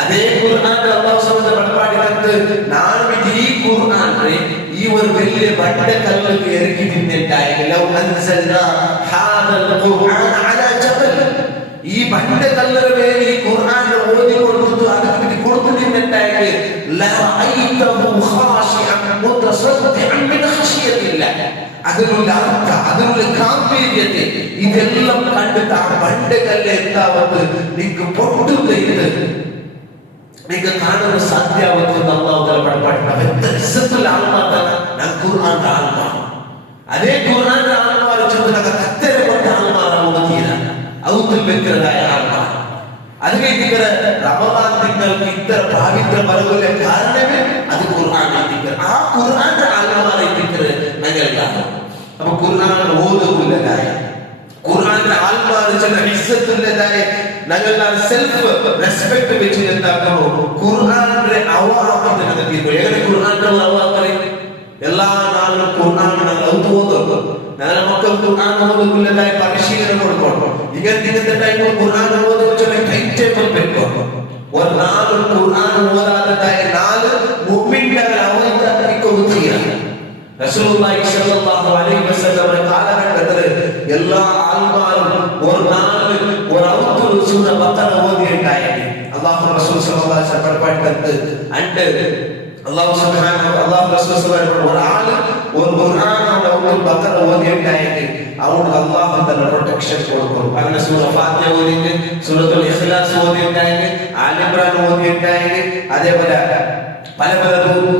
അതേ ഖുർആന്റെ അല്ലാഹു സുബ്ഹാനഹു വ തആല വെളിപാട് നാളെ ഈ ഖുർആനെ ഈ ഒരു വലിയ ബണ്ടക്കല്ലിൽ ഇറക്കി തിന്നിട്ടായെങ്കിൽ ലൗ അൻസൽനാ ഹാദൽ ഖുർആന അലാ ജബൽ ഈ ബണ്ടക്കല്ലിന്റെ മേൽ ഈ ഖുർആൻ ഓതി കൊടുത്തു അതിനെ കൊടുത്തു തിന്നിട്ടായെങ്കിൽ ലറഅയ്തഹു ഖാശിഅൻ മുതസദ്ദിഅൻ മിൻ ഖശിയത്തില്ലാഹ് അതിനുള്ള അർത്ഥ അതിനുള്ള ഗാംഭീര്യത്തെ ഇതെല്ലാം കണ്ടിട്ട് ആ ബണ്ടക്കല്ല് എന്താവത് നിങ്ങൾക്ക് പൊട്ടുകയത് നിങ്ങൾ കാണുന്ന സാധ്യാവത്തിൽ അല്ലാഹു തആല പഠിപ്പിക്കുന്ന ആൾമാർ ഖുർആന്റെ ആൾമാർ. അതേ ഖുർആന്റെ ആൾമാർ ചൊല്ലുന്ന കത്തര കൊണ്ട് ആൾമാരാണ് ഓതിയത് ഔത്തുൽ ബിക്രതായ ആൾമാർ. അത് കഴിഞ്ഞിട്ട് റമദാൻ നിങ്ങൾക്ക് ഇത്ര പവിത്രം വരവില്ല കാരണമേ അത് ഖുർആൻ. ആ ഖുർആന്റെ ആൾമാരെ ഞങ്ങൾ കാണും. അപ്പൊ ഖുർആൻ ഓതുള്ളതായ ഖുർആന്റെ ആൾമാർ ചില ഇസ്സത്തുള്ളതായ ഞങ്ങളുടെ സെൽഫ് റെസ്പെക്ട് വെച്ച് എന്താക്കണോ ഖുർആന്റെ അവാമത്ത് നടത്തി. ഏറെ ഖുർആന്റെ അവാമത്ത് എല്ലാ നാളും ഖുർആൻ ഞങ്ങൾ ഓതുന്നു. ഞങ്ങളുടെ മക്കൾ ഖുർആൻ ഓതുന്നതായ പരിശീലനം കൊടുക്കണം. ഇങ്ങനത്തെ ടൈമിൽ ഖുർആൻ ഓതുന്ന ടൈം ടേബിൾ വെക്കണം. ഒരു നാളും ഖുർആൻ ഓതാത്തതായ 4 മുഅ്മിനീങ്ങളുടെ അവസ്ഥ ചെയ്യാം. റസൂലുള്ളാഹി സ്വല്ലല്ലാഹു അലൈഹി വസല്ലം കാലഘട്ടത്തിൽ എല്ലാ ആൾമാരും ഒരു നാളിൽ ഒരു ഔത്തുൽ സൂറ ബഖറ ഓതിയിട്ടായിരുന്നു. അല്ലാഹു റസൂൽ സ്വല്ലല്ലാഹു അലൈഹി വസല്ലം പഠിപ്പിച്ചത് അണ്ട് അല്ലാഹു സുബ്ഹാനഹു അല്ലാഹു റസൂൽ സ്വല്ലല്ലാഹു ഒരാൾ ഒരു ഖുർആനോട് ഔത്തുൽ ബഖറ ഓതിയിട്ടായിരുന്നു. അവർക്ക് അല്ലാഹു തആല പ്രൊട്ടക്ഷൻ കൊടുക്കും. അങ്ങനെ സൂറ ഫാത്തിഹ ഓതിയിട്ട് സൂറത്തുൽ ഇഖ്ലാസ് ഓതിയിട്ടായിരുന്നു, ആൽ ഇംറാൻ ഓതിയിട്ടായിരുന്നു, അതേപോലെ പല പല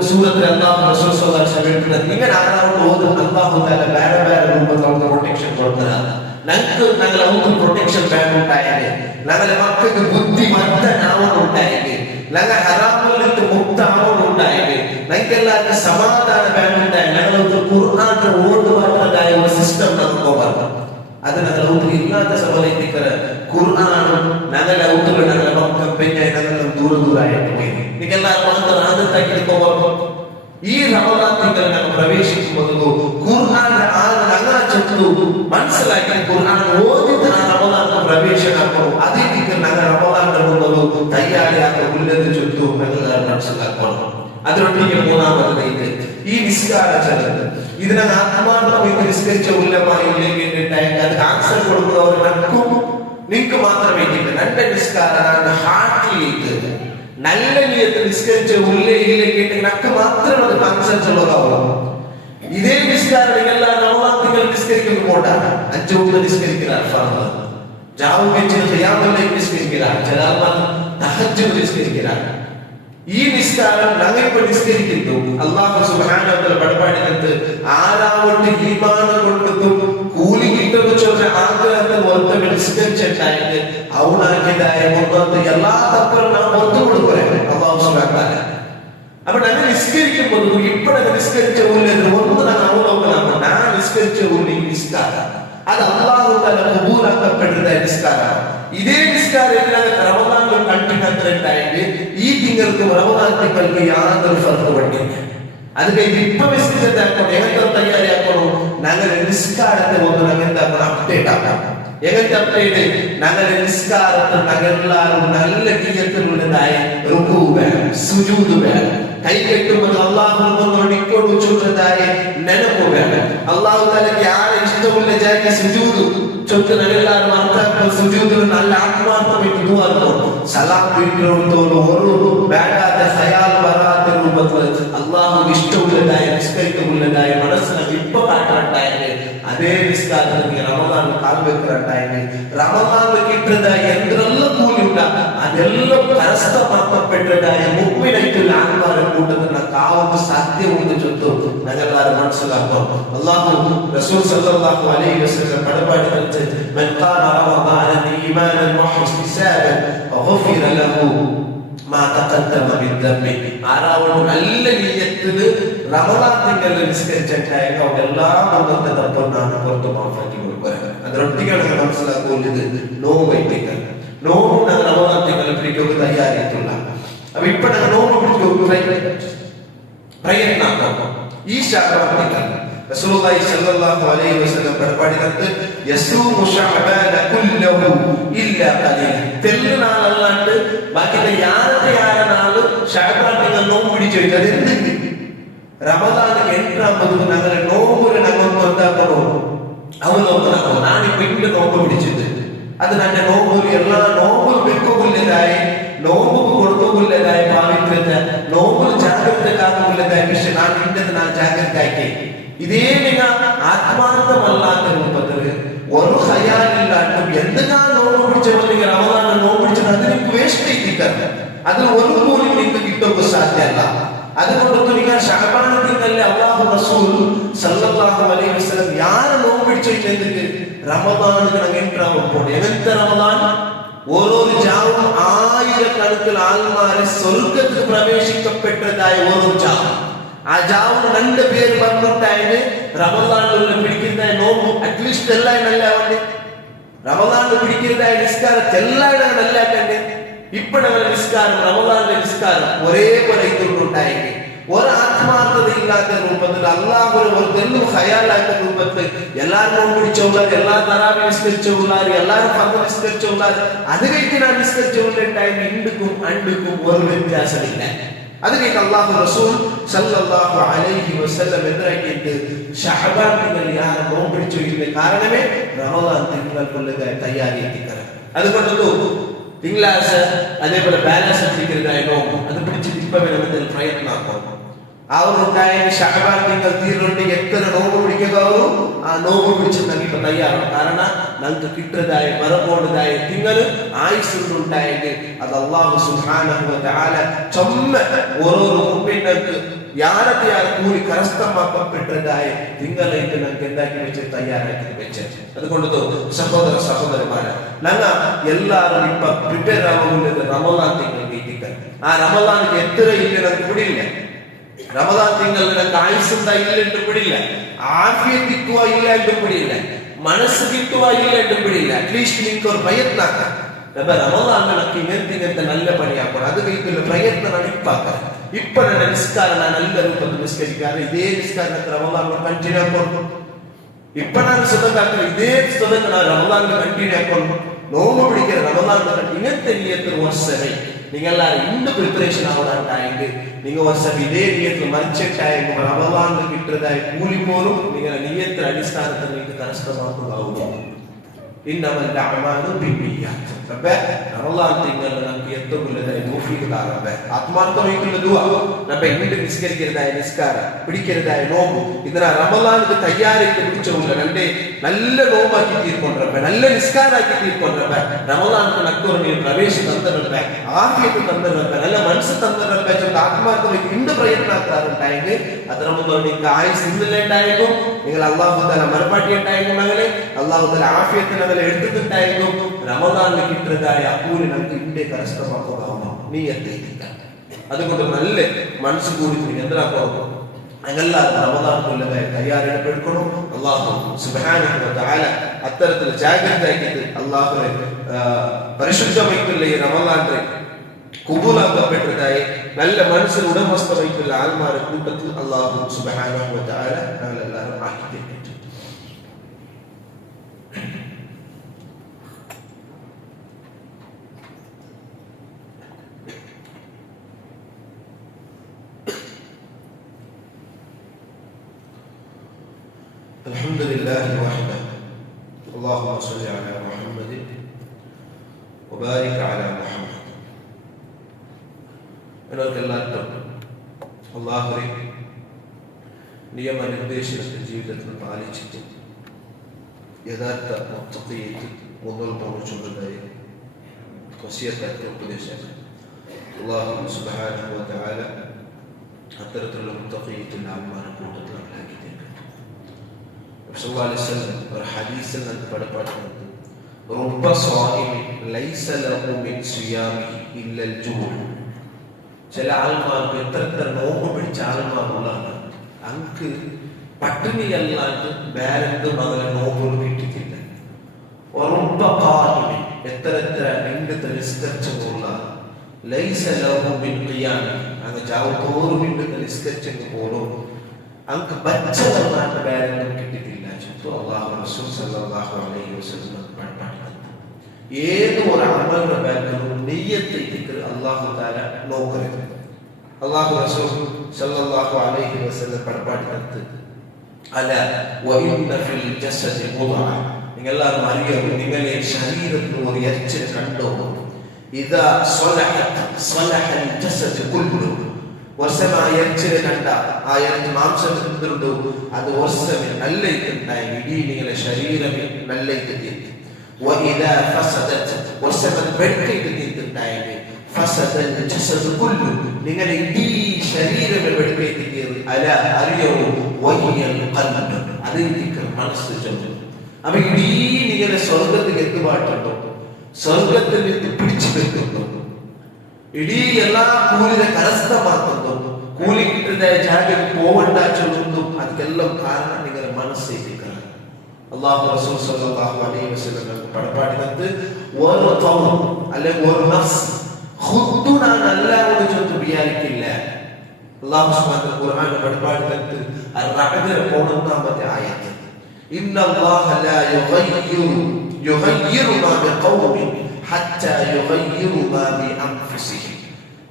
സൂറത്തിൽ അല്ലാഹു റസൂൽ സ്വല്ലല്ലാഹു അലൈഹി വസല്ലം ഇങ്ങനെ ആരാണ് ഓതുന്നത് അല്ലാഹു തആല വേറെ വേറെ രൂപത്തിൽ പ്രൊട്ടക്ഷൻ കൊടുത്തതാണ്. ഞങ്ങൾ ഔത്തുൽ പ്രൊട്ടക്ഷൻ ഉണ്ടായെങ്കിൽ ഞങ്ങളുടെ മക്കൾക്ക് ബുദ്ധി ഉണ്ടായെങ്കിൽ ഞങ്ങൾ ഹറാമിൽ നിന്ന് മുക്തമാവുണ്ടായെങ്കിൽ ഞങ്ങൾക്ക് എല്ലാവർക്കും സമാധാന ഉണ്ടായി ഞങ്ങൾ ഖുർആന്റെ ഓതുവാനായ ഒരു സിസ്റ്റം നമുക്ക് പറഞ്ഞു. അത് ഞങ്ങൾ ഇല്ലാത്ത സമയത്തേക്ക് ഖുർആനും ഞങ്ങളുടെ ഔത്തുകൾ ഞങ്ങളുടെ മക്കൾ പിന്നെ ഞങ്ങൾ ദൂരദൂരായിട്ട് പോയി നിങ്ങൾക്കെല്ലാവരും ആദ്യത്താക്കി ഈ റമദാൻ തിങ്കൾ ഞങ്ങൾ പ്രവേശിക്കുമ്പോൾ ഖുർആന്റെ അങ്ങനെ ചെന്നു മനസ്സിലാക്കി ഖുർആൻ ഓതിട്ട് ആ റമദാൻ പ്രവേശിക്കണം. അതേ തിങ്കൾ ഞങ്ങൾ റമദാന്റെ മുമ്പ് തയ്യാറാക്കി ഉള്ളത് ചുറ്റും ഞങ്ങൾ മനസ്സിലാക്കണം. അതിനൊട്ടിക്ക് മൂന്നാമത് ഈ നിസ്കാര ചലനം ഇതിനെ ആത്മാർത്ഥമായി നിസ്കരിച്ച ഉല്ലമായി അത് ആൻസർ കൊടുക്കുന്നവർ നക്കും നിങ്ങൾക്ക് മാത്രമേ രണ്ട് നിസ്കാരം ഹാർട്ടിലേക്ക് നല്ല നിയത്ത് നിസ്കരിച്ച ഉള്ളിലേക്ക് നക്ക് മാത്രമേ അത് ആൻസർ ചൊല്ലുകയുള്ളൂ. ഇതേ നിസ്കാരം എല്ലാ റമദാൻ നിസ്കരിക്കുന്ന കൊണ്ടാണ് 5 മുമ്പ് നിസ്കരിக்கிறார், ജാവു വെച്ച് ഖിയാമത്തിലേക്ക് നിസ്കരിக்கிறார், ചില തഹജ്ജുദ് നിസ്കരിக்கிறார். ഈ നിസ്കാരം ഞങ്ങൾ നിസ്കരിക്കുന്നു. അല്ലാഹു സുബ്ഹാനഹു വ തആല പഠിപ്പിക്കുന്നത് ആരാവട്ടെ ഈമാൻ കൊണ്ടും കൂലി കിട്ടുന്ന ചോദിച്ച ആഗ്രഹത്തെ ഓർത്ത് നിസ്കരിച്ചിട്ടായിട്ട് ഔണാക്കിയതായ മുമ്പത്തെ എല്ലാ തപ്പും നാം ഓർത്തു കൊടുക്കുകയാണ് അല്ലാഹു സുബ്ഹാനഹു വ തആല. അപ്പൊ ഞങ്ങൾ നിസ്കരിക്കുമ്പോൾ ഇപ്പോഴൊക്കെ നിസ്കരിച്ച ഉള്ളത് ഒന്ന് ഞങ്ങൾ അവലോകനം ഞാൻ നിസ്കരിച്ച ഉള്ളി നിസ്കാരം അത് അല്ലാഹു തആല ഖബൂലാക്കപ്പെടുന്ന നിസ്കാരം. ഇതേ നിസ്കാരം റമദാനിൽ കണ്ടിട്ടുണ്ടായിട്ട് ഈ തിങ്കൾക്കും റമദാൻ തിങ്കൾക്ക് യാതൊരു ഫർഖ് പറ്റില്ല. അത് കഴിഞ്ഞ് ഇപ്പൊ മെസ്സേജ് എങ്ങനെ തയ്യാറാക്കണോ ഞങ്ങളുടെ നിസ്കാരത്തെ ഒന്ന് ഞങ്ങൾ എന്താക്കണം അപ്ഡേറ്റ് ആക്കാം. എങ്ങനത്തെ അപ്ഡേറ്റ്? ഞങ്ങളുടെ നിസ്കാരത്തിൽ ഞങ്ങളെല്ലാവരും നല്ല നീയത്തിലുള്ളതായ റുകൂ വേണം, സുജൂദ് വേണം, കൈ കെട്ടുമ്പോൾ അള്ളാഹുവിനോട് ഇങ്ങോട്ട് ചൊല്ലുന്നതായ നെനപ്പ് വേണം. അള്ളാഹു തആലക്ക് ആരെ ഇഷ്ടമുള്ള ജാതി സുജൂദ് ചൊല്ല് ഞങ്ങളെല്ലാവരും അർത്ഥം സുജൂദിൽ നല്ല ആത്മാർത്ഥമായിട്ട് ദുആ ചെയ്യണം. സലാം വീട്ടിലോട്ട് ഒരു വേണ്ടാത്ത ഖയാൽ വരാത്ത രൂപത്തിൽ അള്ളാഹു ഇഷ്ടമുള്ളതായ നിസ്കരിക്കുള്ളതായ മനസ്സിനെ ഇപ്പൊ കാട്ടുണ്ടായത് അതേ നിസ്കാരത്തിൽ റമദാനിൽ കാൽ വെക്കുന്നുണ്ടായത് റമദാനിൽ കിട്ടുന്നതായ എന്തെല്ലാം കൂലിയുണ്ട അതെല്ലാം കരസ്ഥമാക്കപ്പെട്ടതായ മുമ്പിനായിട്ടുള്ള ആത്മാരുടെ കൂട്ടത്തിൽ കാവുന്ന സാധ്യമുണ്ട് ചൊത്തു ഞങ്ങളെല്ലാവരും മനസ്സിലാക്കണം. അല്ലാഹു റസൂൽ സല്ലല്ലാഹു അലൈഹി വസല്ലം പടപാടി വെച്ച് മൻ ഖാന റമദാന ഈമാനൻ വഹ്തിസാബൻ ഗുഫിറ ലഹു മാ തഖദ്ദമ മിൻ ദംബി. ആരാവണം നല്ല നിയ്യത്തിൽ റമദാൻ തിങ്കളിൽ നിസ്കരിച്ചിട്ടായിരുന്നു അവരെല്ലാം അന്നത്തെ തപ്പുന്നാണ് പുറത്തു മാഫാക്കി കൊടുക്കുക. അതിനൊട്ടിക്കാണ് മനസ്സിലാക്കുന്നത് നോമ്പ് വൈപ്പിക്കൽ. നോമ്പ് ഞങ്ങൾ റമദാൻ തിങ്കളിൽ പിടിക്കുക തയ്യാറായിട്ടുള്ള അപ്പൊ ഇപ്പൊ ഞങ്ങൾ നോമ്പ് പിടിക്കുക പ്രയത്നാക്കാം. ഈ ശഅബാൻ റസൂലുള്ളാഹി സ്വല്ലല്ലാഹു അലൈഹി വസല്ലം പഠിപ്പിച്ചത് യസൂമു ശഅബാന കുല്ലഹു ഇല്ലാ ഖലീല. തെല്ലുനാളല്ലാണ്ട് ബാക്കിയുള്ള യാരത്തെ ശഅബാൻ നിങ്ങൾ നോമ്പ് പിടിച്ചിട്ട് അതെന്ത് റമദാനിൽ എട്ടാമത് ഞങ്ങളെ നോമ്പ് ഞങ്ങൾ എന്താക്കണോ അവലോകനം. ഞാനിപ്പോ ഇന്റെ നോമ്പ് പിടിച്ചത് അത് എന്റെ നോമ്പ് എല്ലാ നോമ്പ് വെക്കുള്ളതായി നോമ്പ് കൊടുക്കുള്ളതായ പാവിത്രത നോമ്പ് ജാഗ്രതക്കാക്കുള്ളതായ വിഷയം ഞാൻ ഇന്നത് ഞാൻ ജാഗ്രതയാക്കി. ഇതേ നിങ്ങൾ ആത്മാർത്ഥമല്ലാത്ത രൂപത്തിൽ ഒരു ഹയാലില്ലാണ്ടും എന്തിനാ നോമ്പ് പിടിച്ചവല്ലെങ്കിൽ റമദാനിൽ നോമ്പ് പിടിച്ചത് അതിന് വേസ്റ്റ് എത്തിക്കണം. അതിൽ ഒരു കൂലി നിങ്ങൾക്ക് കിട്ടുമ്പോൾ സാധ്യമല്ല. അതുകൊണ്ട് നിങ്ങൾ ശഅബാനിൽ അല്ലാഹു റസൂൽ സല്ലല്ലാഹു അലൈഹി വസല്ലം യാരെ നോമ്പ് പിടിച്ചിട്ട് റമദാനിൽ എൻട്രാവുമ്പോൾ എങ്ങനത്തെ റമദാൻ ഓരോ ജാവും ആയിരക്കണക്കിൽ ആൾമാരെ സ്വർഗത്തിൽ പ്രവേശിക്കപ്പെട്ടതായ ഓരോ ജാവ്. ആ ജാവിന് രണ്ട് പേര് പറഞ്ഞിട്ടായത് റമദാനിൽ പിടിക്കുന്ന നോമ്പ് അറ്റ്ലീസ്റ്റ് എല്ലാവരും റമദാനിൽ പിടിക്കുന്നതായ നിസ്കാരത്തെ എല്ലാവരും നല്ലാക്കണ്ടേ. ഇപ്പോഴവരുടെ നിസ്കാരം റമദാനിലെ നിസ്കാരം ഒരേപോലെ ഇതുകൊണ്ടുണ്ടായെങ്കിൽ ഒരാത്മാർത്ഥത ഇല്ലാത്ത രൂപത്തിൽ അള്ളാഹു ഹയാലാത്ത രൂപത്തിൽ എല്ലാരും നോമ്പ് പിടിച്ചോളാർ, എല്ലാ തറാവി നിസ്കരിച്ചോളാർ, എല്ലാരും ഫർദ് നിസ്കരിച്ചോളാർ, അത് കഴിഞ്ഞ് ഞാൻ നിസ്കരിച്ചോണ്ടായി ഇണ്ടുക്കും അണ്ടുക്കും ഒരു വ്യത്യാസമില്ല. അത് കഴിഞ്ഞ് അല്ലാഹു റസൂൽ സല്ലല്ലാഹു അലൈഹി വസല്ലം എന്താക്കിയിട്ട് ശഅബാൻ തിങ്കൾ യാരെ നോമ്പ് പിടിച്ചോയില്ലേ കാരണമേ റമദാൻ തിങ്കൾ തയ്യാറിയെത്തിക്കണം. അതുകൊണ്ട് തിങ്കളാഴ്ച അതേപോലെ ബാലൻസ് പിടിക്കുന്നതായ നോമ്പ് അത് പിടിച്ചിട്ട് ഇപ്പൊ വേണമെങ്കിൽ പ്രയത്നാക്കാം. അവരുണ്ടായ ശഅബാൻ തിങ്കൾ തീരുണ്ട് എത്ര നോമ്പ് പിടിക്കുകയോ ആ നോമ്പ് പിടിച്ചിട്ടുണ്ടെങ്കിൽ ഇപ്പൊ തയ്യാറാണ്. കാരണം നമുക്ക് കിട്ടുന്നതായ മറപ്പോണ്ടതായ തിങ്കൾ ആയുസ്സുണ്ടായെങ്കിൽ അത് അല്ലാഹു സുബ്ഹാനഹു വ തആല ചൊമ്മ ഓരോ മുമ്പിനക്ക് യാരത്തെ കൂടി കരസ്ഥമാക്കപ്പെട്ടതായ തിങ്കളായിട്ട് നമുക്ക് എന്താക്കി വെച്ച് തയ്യാറാക്കി വെച്ചത്. അതുകൊണ്ട് സഹോദര സഹോദരന്മാരെ ഞങ്ങൾ എല്ലാവരും ഇപ്പൊ പ്രിപ്പയർ ആവുന്നത് റമദാൻ തിങ്കൾ വീട്ടിക്കാൻ. ആ റമദാനിക്ക് എത്ര ഇല്ല നമുക്ക് പിടിയില്ല. റമദാൻ തിങ്കൾ നിനക്ക് ആയുസ്സുണ്ടാ ഇല്ലെന്ന് പിടിയില്ല, ആഫിയത്ത് കിട്ടുക ഇല്ല എന്നും പിടിയില്ല, മനസ്സ് കിട്ടുക ഇല്ല എന്നും പിടിയില്ല. അറ്റ്ലീസ്റ്റ് നിങ്ങൾക്ക് ഒരു പ്രയത്നാക്കാം. റമദാൻ കണക്ക് ഇങ്ങനത്തെ നല്ല പണിയാക്കണം. അത് കഴിക്കുന്ന പ്രയത്നം ഇപ്പാക്കാം. ഇപ്പൊ എന്റെ നിസ്കാരം ഞാൻ നല്ല രൂപത്തിൽ നിസ്കരിക്കാറ്. ഇതേ നിസ്കാരം റമദാനിൽ കണ്ടിന്യൂ ആക്കണം. ഇപ്പൊ ഞാൻ സ്വതക്കാക്കുന്നത് ഇതേ സ്വതക്ക് ഞാൻ റമദാനിൽ കണ്ടിന്യൂ ആക്കണം. നോമ്പ് പിടിക്കുന്ന റമദാനിൽ ഇങ്ങനത്തെ നീയത്തിൽ വർഷമേ നിങ്ങളെല്ലാവരും ഇന്ന് പ്രിപ്പറേഷൻ ആവാണ്ടായെങ്കിൽ നിങ്ങൾ വർഷം ഇതേ നീയത്തിൽ മരിച്ചിട്ടായെങ്കിൽ റമദാനിൽ കിട്ടുന്നതായ കൂലി പോലും നിങ്ങളുടെ നീയത്തിന്റെ അടിസ്ഥാനത്തിൽ നിങ്ങൾക്ക് കരസ്ഥമാക്കുന്നതാവുന്നു. ഇന്നമൽ അഅ്മാലു ബിന്നിയ്യാത്ത്. റബ്ബേ റമദാൻ തിങ്കൾ നമുക്ക് എത്തുള്ളതായ തൗഫീഖ് താ റബ്ബേ. ആത്മാർത്ഥമായിട്ടുള്ള ദുആ റബ്ബേ ഇന്ന് നിസ്കരിക്കുന്നതായ നിസ്കാരം പിടിക്കുന്നതായ നോമ്പ് ഇതിനാ റമദാനിക്ക് തയ്യാറായിട്ട് പിടിച്ചോളൂ. രണ്ടേ നല്ല നോമ്പാക്കി തീർക്കൊണ്ട് റബ്ബേ, നല്ല നിസ്കാരാക്കി തീർക്കൊണ്ട് റബ്ബേ. റമദാനിക്ക് നക്കുറങ്ങിൽ പ്രവേശം തന്ന റബ്ബേ, ആഫിയത്ത് തന്ന റബ്ബേ, നല്ല മനസ്സ് തന്ന റബ്ബേ. ആത്മാർത്ഥമായിട്ട് ഇന്ന് പ്രയത്നാക്കാറുണ്ടായെങ്കിൽ അത് റമദാൻ നിങ്ങൾക്ക് ആയുസ് ഇന്നില്ലേണ്ടായേക്കും. നിങ്ങൾ അല്ലാഹു തആല മറുപാട്ടി ഉണ്ടായേക്കും. മകളെ അല്ലാഹു തആല ആഫിയത്തിനെ എടുത്തിട്ടുണ്ടായിരുന്നു. റമദാനിൽ കിട്ടുന്നതായ കൂലി നമുക്ക് ഇവിടെ കരസ്ഥമാക്കുക നീയത്തേക്കാം. അതുകൊണ്ട് നല്ല മനസ്സ് കൂടി എന്താക്കും ഞങ്ങളെല്ലാവരും റമദാൻ കൊല്ലമായി തയ്യാറെടുപ്പെടുക്കണം. അല്ലാഹു സുബ്ഹാനഹു വ തആല അത്തരത്തിൽ ജാഗ്രതയാക്കിയിട്ട് അല്ലാഹുവെ പരിശുദ്ധമായിട്ടുള്ള ഈ റമദാനിലെ കുബൂലാക്കപ്പെട്ടതായി നല്ല മനസ്സിൽ ഉടമസ്ഥമായിട്ടുള്ള ആത്മാരുടെ കൂട്ടത്തിൽ അല്ലാഹു സുബ്ഹാനഹു വ തആല ഞങ്ങളെല്ലാവരും ആക്കി തീർക്കട്ടെ. الحمد لله وحده اللهم صل على محمد وبارك على محمد. എല്ലാവർക്കും അല്ലാഹുവേ നിയമനിർദ്ദേശത്തെ ജീവിതത്തിൽ പാലിച്ചിട്ട് യഥാർത്ഥ മുത്തഖീയത്ത് മുന്നോട്ട് പോകാനായി വസിയത്താക്കിയ ഉപദേശം അല്ലാഹു സുബ്ഹാനഹു വ തആല അത്തരത്തിലുള്ള മുത്തഖീയത്തിന്റെ ആത്മാവിനെ കൂട്ടത്തിൽ ആക്കി തീർക്കട്ടെ. സല്ലല്ലാഹു അലൈഹി വസല്ലം ഒരു ഹദീസിൽ നിന്ന് പഠിപ്പിക്കുന്നത് റബ്ബ സ്വാഇമി ലൈസ ലഹു മിൻ സിയാമിഹി ഇല്ലൽ ജുഹൂൽ. ചില ആൾമാർക്ക് എത്ര നോമ്പ് പിടിച്ച ആൾമാരുള്ളതാണ്, അങ്ക് പട്ടിണിയല്ലാണ്ട് വേറെന്ത് മകളെ നോമ്പ് കിട്ടിയിട്ടില്ല. റബ്ബ ഖായിമി എത്ര നിന്റെ നിസ്കരിച്ചുള്ള ലൈസ ലഹു മിൻ ഖിയാമി അങ്ങ് ജാവത്തോറും നിന്റെ നിസ്കരിച്ചു പോലും അങ്ക് ബച്ചതല്ലാണ്ട് വേറെന്തും കിട്ടിയിട്ടില്ല. അല്ലാഹു റസൂൽ സല്ലല്ലാഹു അലൈഹി വസല്ലം പഠിപ്പിക്കുന്നത് ഏത് ഒരു അമലിന്റെ ബാക്കിലും നിയ്യത്ത് ദിക്ർ അല്ലാഹു തആല നോക്കരുത്. അല്ലാഹു റസൂൽ സല്ലല്ലാഹു അലൈഹി വസല്ലം പഠിപ്പിക്കുന്നത് അല വഇന്ന ഫിൽ ജസദി മുദ്അ. നിങ്ങളെല്ലാവരും അറിയുക, നിങ്ങളെ ശരീരത്തിൽ ഒരു എച്ചിൽ കണ്ടോ, ഇദാ സ്വലഹത് സ്വലഹൽ ജസദ് കുല്ലു. വർഷമായ എച്ചിൽ കണ്ട ആ മാംസം എന്തുണ്ടോ അത് വർഷമേ നല്ല ഇട്ടുണ്ടായി ഇടീ നിങ്ങളെ ശരീരമേ നല്ല ഇട്ട്. وإذا فسدت وسبت بدكيت دينتايه فسد الجسد كله നിങ്ങളുടെ ഈ ശരീരമേ bedkayt കേറി അല അറിയോ വഹിയ القلب അതിരിക്ക മനസ്സ് ചൊല്ലു. അപ്പോൾ ഈ നിങ്ങളുടെ സ്വർഗ്ഗത്തിൽ എത്തുവാട്ടോ സ്വർഗ്ഗത്തിൽ നിന്ന് പിടിച്ചു വെക്കുന്നു ഇടീ എല്ലാ കൂലിനെ കരസ്ഥമാക്കുന്നു. കൂലി കിട്ടുന്ന ജാഗത്തിൽ പോവണ്ട ചൊല്ലുന്നു. അതിക്കെല്ലാം കാരണം നിങ്ങളുടെ മനസ്സേക്ക്. അല്ലാഹു റസൂൽ സല്ലല്ലാഹു അലൈഹി വസല്ലം പഠിപ്പിക്കുന്നത് ഒരു തൗബ അല്ലെങ്കിൽ ഒരു നഫ്സ് ഖുദ്ദുന അല്ലാഹുവിനെ ചൊല്ലു വിചാരിക്കില്ല. അല്ലാഹു സുബ്ഹാനഹു വ തആല പഠിപ്പിക്കുന്നത് അർ-റഅദിലെ 11ാമത്തെ ആയത്ത് ഇന്നല്ലാഹ ലാ യുഗയ്യിറു മാ ബിഖൗമിൻ ഹത്താ യുഗയ്യിറു മാ ബിഅൻഫുസിഹിം.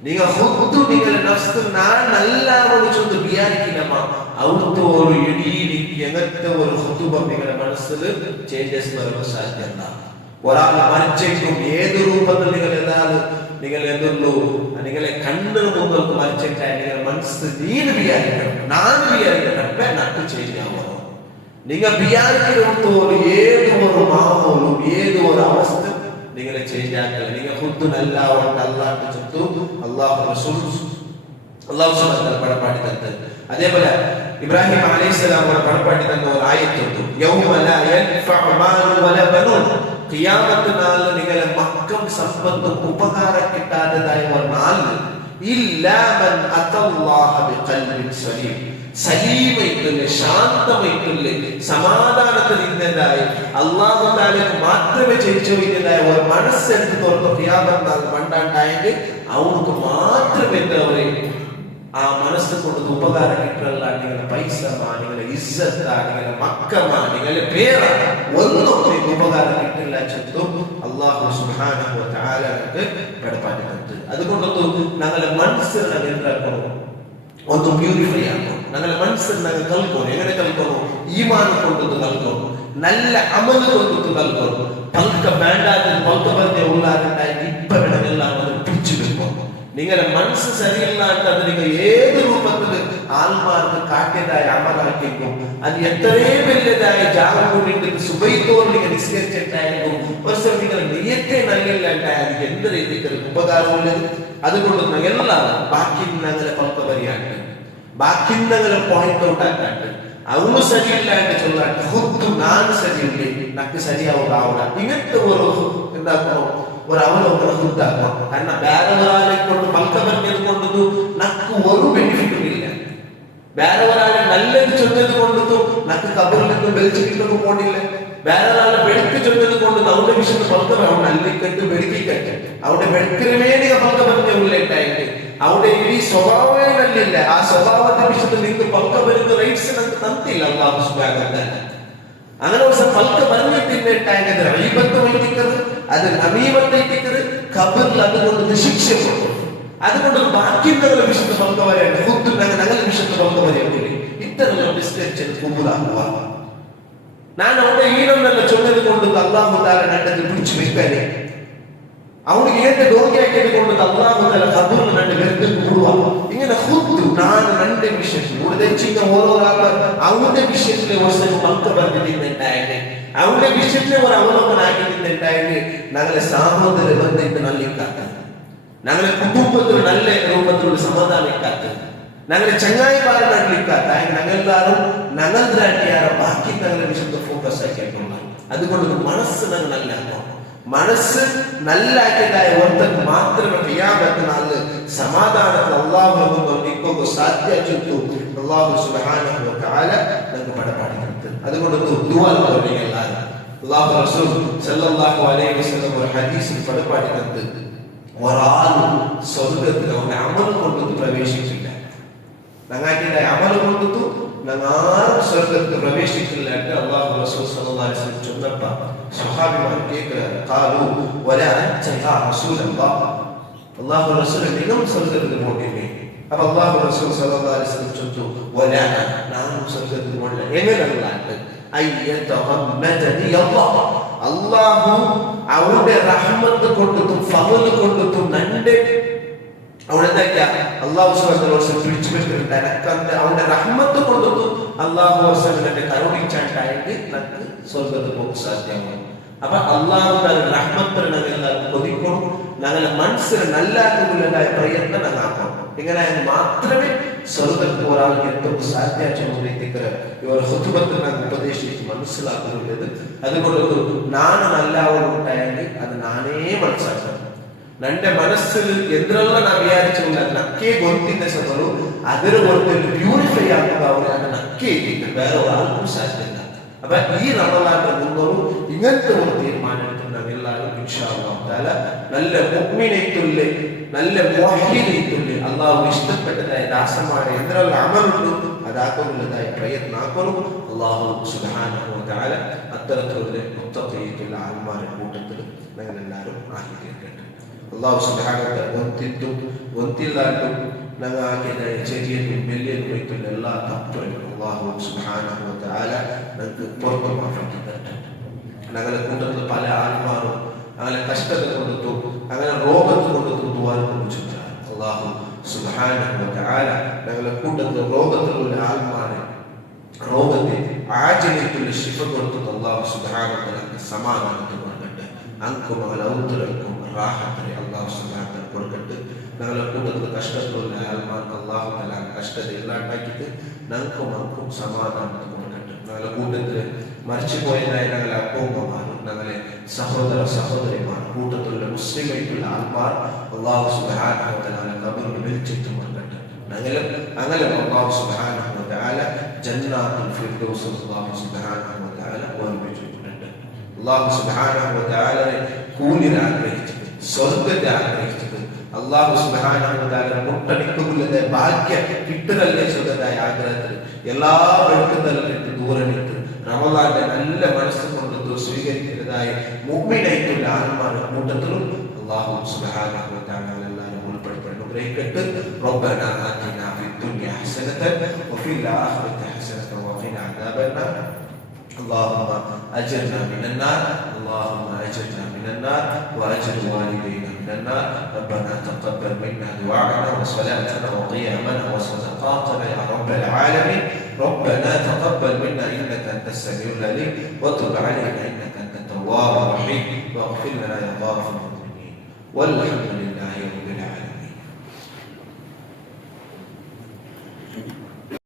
നിങ്ങൾ ഖുദ്ദു നിങ്ങളുടെ നഫ്സ് ഞാൻ അല്ലാഹുവിനെ ചൊല്ലു വിചാരിക്കില്ലമാ അവിടുത്തെ ഒരു ഇടീനി എങ്ങനത്തെ ഒരു ഖുതുബ നിങ്ങളുടെ മനസ്സിൽ ചേഞ്ചസ് വരാൻ സാധ്യത. ഒരാൾ മരിച്ചേക്കും ഏത് രൂപത്തിൽ നിങ്ങൾ എന്തുള്ളൂ നിങ്ങളെ കണ്ണിന് മുമ്പ് മരിച്ചിട്ടായി നിങ്ങളുടെ മനസ്സ് നീന് വിചാരിക്കണം, ഞാൻ വിചാരിക്കണം നട്ട് ചെയ്യാമോ. നിങ്ങൾ വിചാരിക്കുന്ന ഏത് ഒരു മാമൂലും ഏത് ഒരു അവസ്ഥ നിങ്ങളെ ചേഞ്ച് ആക്കുക. നിങ്ങൾ ഖുദ്ദുനല്ല അല്ലാഹു ചത്തു അല്ലാഹു റസൂൽ അല്ലാഹു സുബ്ഹാനഹു വ തആല പഠിപ്പിക്കുന്നത്. അതേപോലെ ഇബ്രാഹിം അലൈഹിസ്സലാം പഠിപ്പിച്ച ഒരു ആയത്തുണ്ട് യൗമ ലാ യൻഫഉ മാലു വലാ ബനൂൻ. ഖിയാമത്ത് നാളിൽ നിങ്ങളെ മക്കം സമ്പത്തും ഉപകാരം കിട്ടാത്തതായ ഒരു നാൾ ഇല്ലാ മൻ അത്തല്ലാഹ ബിഖൽബിൻ സലീം. സലീമായിട്ടുള്ള ശാന്തമായിട്ടുള്ള സമാധാനത്തിൽ ഇന്നതായി അല്ലാഹു തആലക്ക് മാത്രമേ ജയിച്ചോയിന്നതായ ഒരു മനസ്സെടുത്ത് തോർത്ത ഖിയാമത്ത് നാൾ മണ്ടാണ്ടായെങ്കിൽ അവർക്ക് മാത്രമേ എന്താവരെ ആ മനസ്സ് കൊണ്ട് ഉപകാരം കിട്ടല്ല. നിങ്ങളുടെ പൈസ നിങ്ങളുടെ ഇസ്സത്ത് നിങ്ങളുടെ മക്കമ നിങ്ങളുടെ പേര ഒന്നും ഉപകാരം കിട്ടില്ല ചെത്തും അല്ലാഹു സുബ്ഹാനഹു വ തആല പഠിപ്പിക്കുന്നത്. അതുകൊണ്ടൊന്നും ഞങ്ങളുടെ മനസ്സ് എന്താക്കണം ഒന്ന് പ്യൂരിഫൈ ആക്കണം. ഞങ്ങളുടെ മനസ്സ് ഞങ്ങൾ കൽക്കണം. എങ്ങനെ കൽക്കണം? ഈമാൻ കൊണ്ടത് കൽക്കണം, നല്ല അമല് കൊണ്ടത് കൽക്കണം. പൽക്ക വേണ്ടാത്ത പൽക്ക പറഞ്ഞ ഉള്ളാരുണ്ടായി ഇപ്പൊ വേണമെല്ലാം അത് പിടിച്ചു വെക്കണം. നിങ്ങളുടെ മനസ്സ് ശരിയല്ലാണ്ട് അത് നിങ്ങൾ ഏത് രൂപത്തിൽ ആൾമാർക്ക് കാട്ടിയതായ അമലാക്കിക്കും. അത് എത്രയും വലിയതായ ജാഗ്രത സുബൈത്തോട് നിങ്ങൾ നിസ്കരിച്ചിട്ടായിരിക്കും. പക്ഷെ നിങ്ങൾ നെയ്യത്തെ നല്ലില്ലാണ്ടായ അത് എന്ത് രീതിക്ക് ഉപകാരമുള്ളത്. അതുകൊണ്ട് എല്ലാം ബാക്കി ഞങ്ങളെ പൽക്ക പരിയാണ്ട് ബാക്കി ഞങ്ങളെ പോയിന്റ് ഔട്ട് ആക്കാണ്ട് അവന് ശരിയില്ലാണ്ട് ചൊല്ലാണ്ട് ഖുദ്ദു ഞാൻ ശരിയില്ലേ നക്ക് ശരിയാവുക ഇങ്ങനത്തെ ഒരു എന്താക്കണോ ഒരു അവലോകനം ഖുദ്ദാക്കണം. കാരണം വേറെ ഒരാളെ കൊണ്ട് പൽക്ക പറഞ്ഞത് കൊണ്ടത് നക്ക് ഒരു ബെനിഫിറ്റും ഇല്ല. വേറെ ഒരാളെ നല്ലത് ചൊന്നത് കൊണ്ടു നക്ക് കബറിൽ നിന്ന് വെളിച്ചിട്ടൊക്കെ പോണില്ല. വേറെ ഒരാളെ വെളുക്ക് ചൊന്നത് കൊണ്ട് അവിടെ വിഷയത്ത് പങ്ക നല്ലിക്കട്ട് വെളുക്കിക്കട്ടെ അവിടെ വെളുക്കിന് വേണ്ടി പങ്ക പറഞ്ഞിട്ടായിട്ട് അവിടെ ഈ സ്വഭാവമേ നല്ലില്ല. ആ സ്വഭാവത്തെ വിഷയത്തിൽ നിങ്ങൾക്ക് പങ്ക വരുന്ന റൈറ്റ്സ് നമുക്ക് തന്നില്ല അല്ലാഹു സുബ്ഹാനഹു വ തആല. അങ്ങനെ ഒരു പങ്ക പറഞ്ഞിട്ടിട്ടായിട്ട് അത് റീബത്ത് വൈകിക്കുന്നത്, അത് നമീമത്ത് വൈകിക്കുന്നത്, ഖബറിൽ അതുകൊണ്ട് ശിക്ഷ കൊടുക്കും. അതുകൊണ്ട് ബാക്കിയുള്ള വിഷയത്ത് പങ്ക വരെയാണ് ഞങ്ങൾ വിഷയത്ത് പങ്ക വരെയാവില്ലേ ഇത്തരം ഡിസ്റ്റൻസ് കൂടുതലാക്കുക. ഞാൻ അവിടെ ഈണമെന്നല്ല ചൊന്നത് കൊണ്ട് അല്ലാഹു തആല നട്ടത് പിടിച്ചു വെക്കാനേ അവർക്ക് ഏത് രോഗിയാക്കിയത് കൊണ്ട് അല്ലാഹു തആല ഖബറിൽ രണ്ട് വെറുതെ കൂടുക. ഇങ്ങനെ ഞാൻ രണ്ട് വിഷയത്തിൽ ഇവിടെ ചിന്ന ഓരോരാൾ അവരുടെ വിഷയത്തിലെ ഒരു പങ്ക പറഞ്ഞിട്ടുണ്ടായിട്ട് അവരുടെ വിഷയത്തിലെ ഒരു അവലോകനാക്കിയിട്ടുണ്ടായിട്ട് ഞങ്ങളെ സഹോദര ബന്ധത്തെ നല്ലിക്കാത്ത, ഞങ്ങളെ കുടുംബത്തിൽ നല്ല രൂപത്തിലുള്ള സമാധാനിക്കാത്ത, ഞങ്ങളെ ചങ്ങായിമാരെ നല്ലിക്കാത്ത ഞങ്ങളെല്ലാവരും ഞങ്ങളുടെ ബാക്കി ഞങ്ങളുടെ വിഷയത്തെ ഫോക്കസ് ആക്കിയിട്ടുള്ള. അതുകൊണ്ട് മനസ്സ് ഞങ്ങൾ നല്ലാക്കണം. മനസ്സ് നല്ലാക്കിയതായ ഒരുത്തൻ മാത്രമേ ഖിയാമത്ത് നാളിൽ സമാധാനത്തിൽ അല്ലാഹു സാധ്യച്ചു അല്ലാഹു സുബ്ഹാനഹു വ തആല നമുക്ക് പടപാടിക്കുന്നത്. അതുകൊണ്ട് ദുആ ചെയ്യുക. അല്ലാഹു റസൂൽ സല്ലല്ലാഹു അലൈഹി വസല്ലം ഒരു ഹദീസിൽ പടപാടിക്കുന്നത് ഒരാൾ സ്വർഗ്ഗത്തിൽ അവന്റെ അമൽ കൊണ്ട് പ്രവേശിച്ചില്ല. ഞങ്ങളുടെ അമൽ കൊണ്ടു ഞങ്ങാരും സ്വർഗ്ഗത്തിൽ പ്രവേശിക്കില്ല എന്ന് അല്ലാഹു റസൂൽ സല്ലല്ലാഹു അലൈഹി വസല്ലം ചൊന്നപ്പോൾ സ്വഹാബിമാർ കേൾക്കുകയാണ്. ഖാലു വലാ അൻത യാ റസൂലല്ലാഹ്, അല്ലാഹു റസൂൽ നിങ്ങൾ സ്വർഗ്ഗത്തിൽ പോകില്ലേ? അപ്പോൾ അല്ലാഹു റസൂൽ സല്ലല്ലാഹു അലൈഹി വസല്ലം ചോദിച്ചു വലാ നാനും സ്വർഗ്ഗത്തിൽ പോകില്ല. എങ്ങനെയാണ്? അയ്യതഗമ്മദനി അല്ലാഹ്, അല്ലാഹു അവരുടെ റഹ്മത്ത് കൊണ്ടും ഫളൽ കൊണ്ടും നന്റെ അവിടെ എന്താ അല്ലാഹു സുബ്ഹാനഹു വ തആല പിടിച്ചു വെച്ചിട്ടുണ്ട്. എനക്കന്റെ അവന്റെ റഹ്മത്ത് കൊണ്ടും അല്ലാഹു വസല്ലമയുടെ കരുണിച്ചാണ്ടായിട്ട് നമുക്ക് സ്വർഗ്ഗത്തിൽ പോകാൻ സാധ്യമാണ്. അപ്പൊ അല്ലാഹു തആല റഹ്മത്ത് ഞങ്ങളെല്ലാം കൊതിക്കും. ഞങ്ങളെ മനസ്സിന് നല്ലാക്കുന്നതായ പ്രയത്നം ഞങ്ങളാക്കണം. ഇങ്ങനെ മാത്രമേ സ്വർഗ്ഗത്തിൽ ഒരാൾക്ക് എത്തും സാധ്യത ഇവർ ഹുതുബത്തിൽ ഞങ്ങൾ ഉപദേശിച്ച് മനസ്സിലാക്കുന്നുള്ളത്. അതുകൊണ്ട് നാണ് നല്ലാവുണ്ടായെങ്കിൽ അത് നാനേ മനസ്സിലാക്കണം. ನನ್ನ ಮನಸ್ಸಲ್ಲಿ ಎಂದ್ರೆಲ್ಲ ನಾವು ವಿಚಾರಿಸಿಲ್ಲ ನಕ್ಕೆ ಗೊತ್ತಿದ್ದ ಸದರು ಅದರ ಹೊರತು ಪ್ಯೂರಿಫೈ ಆಗುವ ಅವರು ಅದನ್ನ ನಕ್ಕೆ ಇಟ್ಟಿದ್ದು ಬೇರೆ ಆಲ್ಗೂ ಸಾಧ್ಯ ಇಲ್ಲ. ಅಪ್ಪ ಈ ರಮಲಾನ್ ಮುಂದವರು ಇಂಗಂತ ಒಂದು ತೀರ್ಮಾನ എടുത്ത് ನಾವೆಲ್ಲರೂ ಇನ್ಶಾ ಅಲ್ಲಾಹ್ ತಾಲ നല്ല മുഅ്മിനൈത്തുല്ലേ നല്ല മുവഹിദൈത്തുല്ലേ അല്ലാഹു ഇഷ്ടപ്പെട്ടതായ ദാസന്മാരെ എന്തെല്ലാം അമലുണ്ട് അതാക്കുള്ളതായ പ്രയത്നം ആക്കണം. അല്ലാഹു സുബ്ഹാനഹു വ തആല അത്തരത്തിലുള്ള മുത്തഖീത്തുൽ ആൽമാരെ കൂട്ടത്തിൽ ഞങ്ങളെല്ലാവരും ആക്കി തീർക്കട്ടെ. അല്ലാഹു സുബ്ഹാനഹു വ തആല ഒന്നില്ലാണ്ടും ഞങ്ങൾ ആക്കിയതായ ചെറിയതും വലിയതുമായിട്ടുള്ള എല്ലാ തത്വങ്ങളും അല്ലാഹു സുബ്ഹാനഹു വ തആല ഞങ്ങൾക്ക് പുറത്തു മാറ്റി തരട്ടെ. ഞങ്ങളുടെ കൂട്ടത്തിൽ പല ആത്മാരും അങ്ങനെ കഷ്ടത കൊണ്ടെത്തും അങ്ങനെ രോഗത്ത് കൊണ്ടെത്തും ദ്വാരപ്പിച്ചിട്ടാണ്. അല്ലാഹു സുബ്ഹാനഹു വ തആല ഞങ്ങളുടെ കൂട്ടത്തിൽ രോഗത്തിലുള്ള ആത്മാരെ രോഗത്തെ ആജലിയത്തുള്ള ശിഫ കൊടുത്തും അല്ലാഹു സുബ്ഹാനഹു വ തആല സമാധാനത്തിൽ കൊടുക്കട്ടെ. അങ്കും അങ്ങനെ ഔത്തരക്കും റാഹത്തിനെ അല്ലാഹു സുബ്ഹാനഹു വ തആല കൊടുക്കട്ടെ. ഞങ്ങളുടെ കൂട്ടത്തിൽ കഷ്ടത്തിലുള്ള ആത്മാർക്ക് അല്ലാഹു തആല കഷ്ടത ഇല്ലാണ്ടാക്കിയിട്ട് ഞങ്ങൾക്കും സമാധാനത്തിൽ കൊടുക്കട്ടെ. ഞങ്ങളുടെ കൂട്ടത്തിൽ മരിച്ചുപോയതായ ഞങ്ങളെ അപ്പൂമ്മമാരും ഞങ്ങളെ സഹോദര സഹോദരിമാർ കൂട്ടത്തിലുള്ള മുസ്ലിമായിട്ടുള്ള ആത്മാർ അല്ലാഹു സുബ്ഹാനഹു വ തആല ഖബറിൽ വിളിച്ചിട്ട് കൊടുക്കട്ടെ. അങ്ങനെ അല്ലാഹു സുബ്ഹാനഹു വ തആല ജന്നാത്തുൽ ഫിർദൗസ് അല്ലാഹു സുബ്ഹാനഹു വ തആല ഓർമ്മിപ്പിച്ചിട്ടുണ്ട്. അല്ലാഹു സുബ്ഹാനഹു വ തആല കൂലിനെ ആഗ്രഹിച്ചത് സ്വർഗ്ഗത്തെ ആഗ്രഹിച്ചത് അല്ലാഹു സുബ്ഹാനഹു വ തആല മുട്ടണിക്കുള്ളതായ ഭാഗ്യ കിട്ടുകല്ലേ സ്വന്തതായ ആഗ്രഹത്തിൽ എല്ലാ വെളുക്കുന്നതിലിട്ട് ദൂരണിട്ട് റമളാന്റെ നല്ല മനസ്സുകൊണ്ട് സ്വീകരിക്കുന്നതായ മുഅ്മിനായിട്ടുള്ള ആത്മാരുടെ കൂട്ടത്തിലും അല്ലാഹു സുബ്ഹാനഹു വ തആല എല്ലാവരും ഉൾപ്പെടുത്തി അനുഗ്രഹിക്കട്ടെ. റബ്ബനാ ആതിനാ ഫിദ്ദുനിയ ഹസനതൻ വഫിൽ ആഖിറതി ഹസനതൻ വഖിനാ അദാബന്നാർ. اللهم أجرنا من النار اللهم أجرنا من النار وأجر والدينا من النار. ربنا تقبل منا دعاءنا وصلاتنا وقيامنا وصدقاتنا يا رب العالمين. ربنا تقبل منا إنك أنت السميع العليم وتب علينا إنك أنت التواب الرحيم واغفر لنا يا غافر المذنبين والحمد لله رب العالمين.